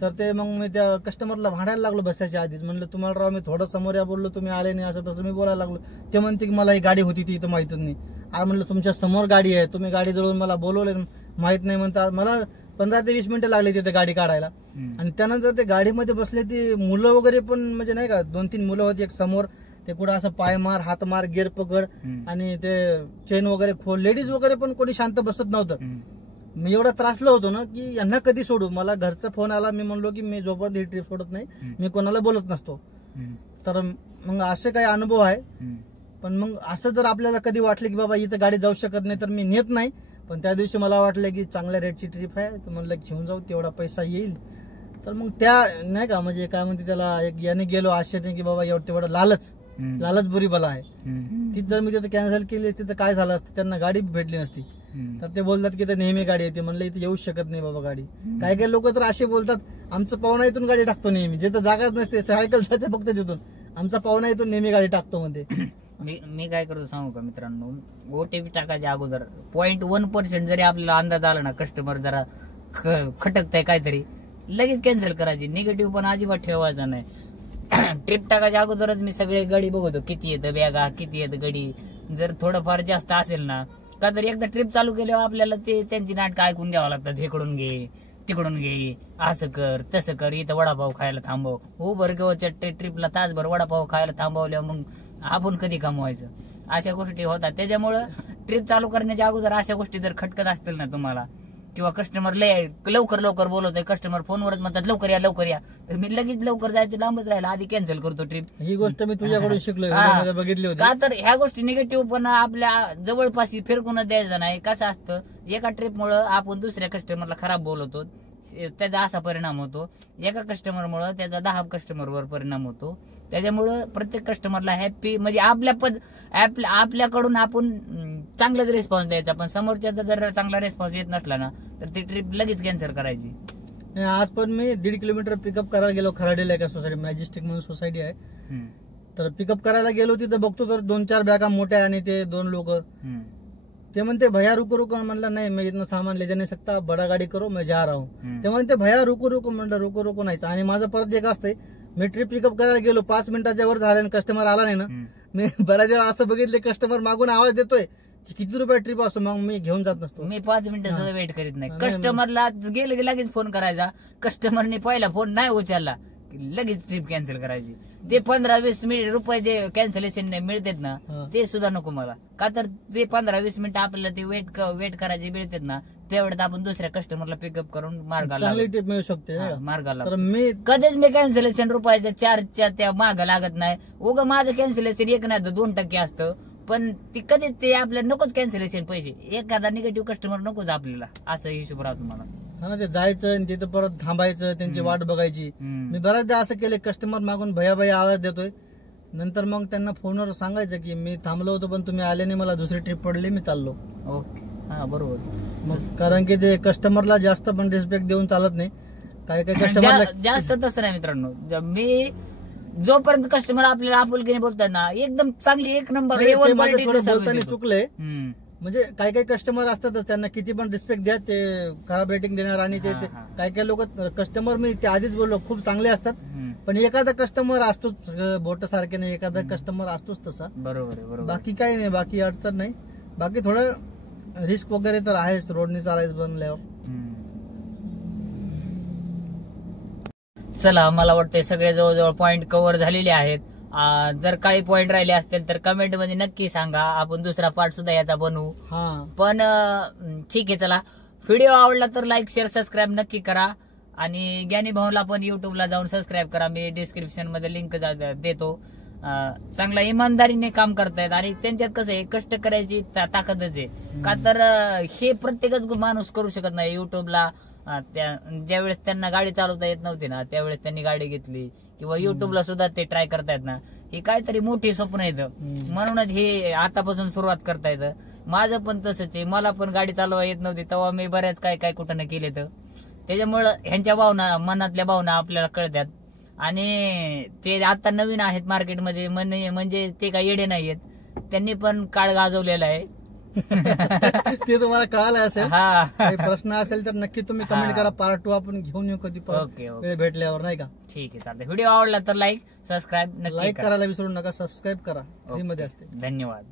तर ते मग मी त्या कस्टमरला भांडायला लागलो बसायच्या आधीच. म्हणलं तुम्हाला राव मी थोडं समोर या बोललो, तुम्ही आले नाही, असं तसं मी बोलायला लागलो. ते म्हणते की मला ही गाडी होती ती इथं माहितच नाही. आणि म्हणलं तुमच्या समोर गाडी आहे, तुम्ही गाडी जवळून मला बोलवले माहित नाही म्हणता. मला 15 ते 20 मिनिटं लागली तिथे गाडी काढायला. आणि त्यानंतर ते गाडीमध्ये बसले ती मुलं वगैरे पण, म्हणजे नाही का 2-3 मुलं होती. एक समोर ते कुठं असं पाय मार हात मार गिअर पकड आणि ते चेन वगैरे खोल. लेडीज वगैरे पण कोणी शांत बसत नव्हतं. मी एवढा त्रासलो होतो ना की यांना कधी सोडू. मला घरचा फोन आला. मी म्हणलो की मी जोपर्यंत ही ट्रिप सोडत नाही मी कोणाला बोलत नसतो. तर मग असे काही अनुभव आहे. पण मग असं जर आपल्याला कधी वाटलं की बाबा इथं गाडी जाऊ शकत नाही तर मी नेत नाही. पण त्या दिवशी मला वाटलं की चांगल्या रेटची ट्रिप आहे तर म्हणलं घेऊन जाऊ, तेवढा पैसा येईल. तर मग त्या नाही का म्हणजे काय म्हणते त्याला, एक याने गेलो आशेने की बाबा एवढं तेवढं लालच बुरी बला आहे. ती जर मी तिथे कॅन्सल केली असती तर काय झालं असतं, त्यांना गाडी भेटली नसती. तर ते बोलतात की नेहमी गाडी येते. म्हणलं इथे येऊ शकत नाही बाबा गाडी. काही काही लोक तर असे बोलतात आमचं पाहुणा इथून गाडी टाकतो नेहमी, जिथं जागाच नसते सायकल जाते फक्त तिथून, आमचा पाहुणा इथून नेहमी गाडी टाकतो म्हणते. मी काय करतो सांगू का मित्रांनो, ओटीपी टाकायच्या अगोदर 0.1% जरी आपल्याला अंदाज आला ना कस्टमर जरा खटकताय काहीतरी, लगेच कॅन्सल करायची. निगेटिव्ह पण अजिबात ठेवायचा नाही. ट्रिप टाकायच्या अगोदरच मी सगळे गाडी बघतो, किती येतं बॅगा, किती येतं गाडी. जर थोडंफार जास्त असेल ना, का तर एकदा ट्रिप चालू केल्यावर आपल्याला ते त्यांची नाटकं ऐकून घ्यावं लागतात. इकडून घे तिकडून घे, असं कर तसं कर, इथं वडापाव खायला थांबव. उबर किंवा ट्रिपला तासभर वडापाव खायला थांबवल्या मग आपण कधी कमवायचं. अशा गोष्टी होतात. त्याच्यामुळं ट्रिप चालू करण्याच्या अगोदर अशा गोष्टी जर खटकत असतील ना तुम्हाला, किंवा कस्टमर लवकर बोलवतोय, कस्टमर फोनवरच म्हणतात लवकर या, तर मी लगेच लवकर जायचं लांबच राहिला, आधी कॅन्सल करतो ट्रिप. ही गोष्ट मी तुझ्याकडून शिकलोय, बघितली होती. का तर ह्या गोष्टी निगेटिव्ह पण आपल्या जवळपास फिरकूनच द्यायचं नाही. कसं असतं, एका ट्रिपमुळं आपण दुसऱ्या कस्टमरला खराब बोलवतो, त्याचा असा परिणाम होतो. एका कस्टमरमुळं त्याचा 10 कस्टमरवर परिणाम होतो. त्याच्यामुळं प्रत्येक कस्टमरला हॅपी म्हणजे आपल्याकडून आपण चांगलाच रिस्पॉन्स द्यायचा. पण समोरच्याचा जर चांगला रिस्पॉन्स येत नसला ना तर ती ट्रिप लगेच कॅन्सल करायची. आज पण मी 1.5 किलोमीटर पिकअप करायला गेलो खराडीला, एका सोसायटी मॅजेस्टिक म्हणून सोसायटी आहे. तर पिकअप करायला गेलो तिथं बघतो तर 2-4 बॅगा मोठ्या आणि ते 2 लोक. ते म्हणते भैया रुको. म्हणलं नाही मैं इतना सामान ले जा नहीं सकता, बड़ा गाडी करो मैं जा रहा हूँ. ते म्हणते भैया रुको. म्हणलं रुको नाहीच. आणि माझं परत एक असतंय, मी ट्रिप पिकअप करायला गेलो 5 मिनिटाच्या वर झाले आणि कस्टमर आला नाही ना, मी बऱ्याच वेळा असं बघितले कस्टमर मागून आवाज देतोय, किती रुपये ट्रिप असतो, मग मी घेऊन जात नसतो. मी 5 मिनिटं सुद्धा वेट करीत नाही. कस्टमरला गेलं की लगेच फोन करायचा. कस्टमरने पहिला फोन नाही उचलला लगेच ट्रिप कॅन्सल करायची. ते 15-20 मिनिट रुपये जे कॅन्सलेशन मिळतात ना, ते सुद्धा नको मला. का तर ते 15-20 मिनिट आपल्याला ते वेट करायचे मिळतात ना, तेवढ्यात आपण दुसऱ्या कस्टमरला पिकअप करून मार्गाला ट्रिप मिळू शकते मार्गाला. तर मी कधीच मी कॅन्सलेशन रुपयाच्या 4च्या त्या माग लागत नाही. उगा माझं कॅन्सलेशन 1 नाही तर 2% असतं. पण ती कधीच ते आपल्याला नकोच कॅन्सलेशन पैसे. एखादा निगेटिव्ह कस्टमर नकोच आपल्याला, असं हिशोब राहतो मला. हा ना, ते जायचं आणि तिथं परत थांबायचं, त्यांची वाट बघायची. मी बऱ्याचदा असं केलं, कस्टमर मागून भैया आवाज देतोय, नंतर मग त्यांना फोनवर सांगायचं की मी थांबलो होतो पण तुम्ही आले नाही, मला दुसरी ट्रिप पडली, मी चाललो. ओके, हा बरोबर. मग कारण की ते कस्टमरला जास्त पण रिस्पेक्ट देऊन चालत नाही. काही कस्टमरला जास्त तसं नाही मित्रांनो. मी जोपर्यंत कस्टमर आपल्याला आपुलकीने बोलतात ना, एकदम चांगली 1 नंबर बोलताना चुकलंय. म्हणजे काही कस्टमर असतातच, त्यांना किती पण रिस्पेक्ट द्या, ते खराब रेटिंग देणार. आणि ते काही लोक कस्टमर, मी ते आधीच बोललो, खूप चांगले असतात. पण एखादा कस्टमर असतोच बोट सारखे नाही, एखादा कस्टमर असतोच तसा. बरोबर. बाकी काही नाही, बाकी अडचण नाही. बाकी थोडं रिस्क वगैरे तर आहेच रोडने चालायचं बनल्यावर. चला, मला वाटतंय सगळे जवळजवळ पॉइंट कव्हर झालेले आहेत. जर काही पॉइंट राहिले असतील तर कमेंट मध्ये नक्की सांगा, आपण दुसरा पार्ट सुद्धा याचा बनवू. पण ठीक आहे, चला व्हिडिओ आवडला तर लाईक शेअर सबस्क्राईब नक्की करा. आणि ज्ञानी भाऊला पण युट्यूबला जाऊन सबस्क्राईब करा, मी डिस्क्रिप्शन मध्ये लिंक देतो. चांगला इमानदारीने काम करतायत आणि त्यांच्यात कसं आहे, कष्ट करायची ताकदच आहे. का तर हे प्रत्येकच माणूस करू शकत नाही. युट्यूबला ज्यावेळेस त्यांना गाडी चालवता येत नव्हती ना, त्यावेळेस त्यांनी गाडी घेतली, किंवा युट्यूबला सुद्धा ते ट्राय करतायत ना, हे काहीतरी मोठी स्वप्न येतं. म्हणूनच हे आतापासून सुरुवात करता येतं. माझं पण तसंच आहे, मला पण गाडी चालवा येत नव्हती, तेव्हा मी बऱ्याच काय कुठं न केले. तर त्याच्यामुळं ह्यांच्या भावना, मनातल्या भावना आपल्याला कळतात. आणि ते आता नवीन आहेत मार्केटमध्ये, म्हणजे ते काही येडे नाहीयेत, त्यांनी पण काळ गाजवलेला आहे. ते तुम्हाला कळालं असेल. हा, काही प्रश्न असेल तर नक्की तुम्ही कमेंट करा, पार्ट 2 आपण घेऊन येऊ कधी ओके वेळ भेटल्यावर, नाही का. ठीक आहे, चालतंय. व्हिडिओ आवडला तर लाईक सबस्क्राईब नक्की लाईक करायला विसरू नका, सबस्क्राईब करा, फ्री मध्ये असते. धन्यवाद.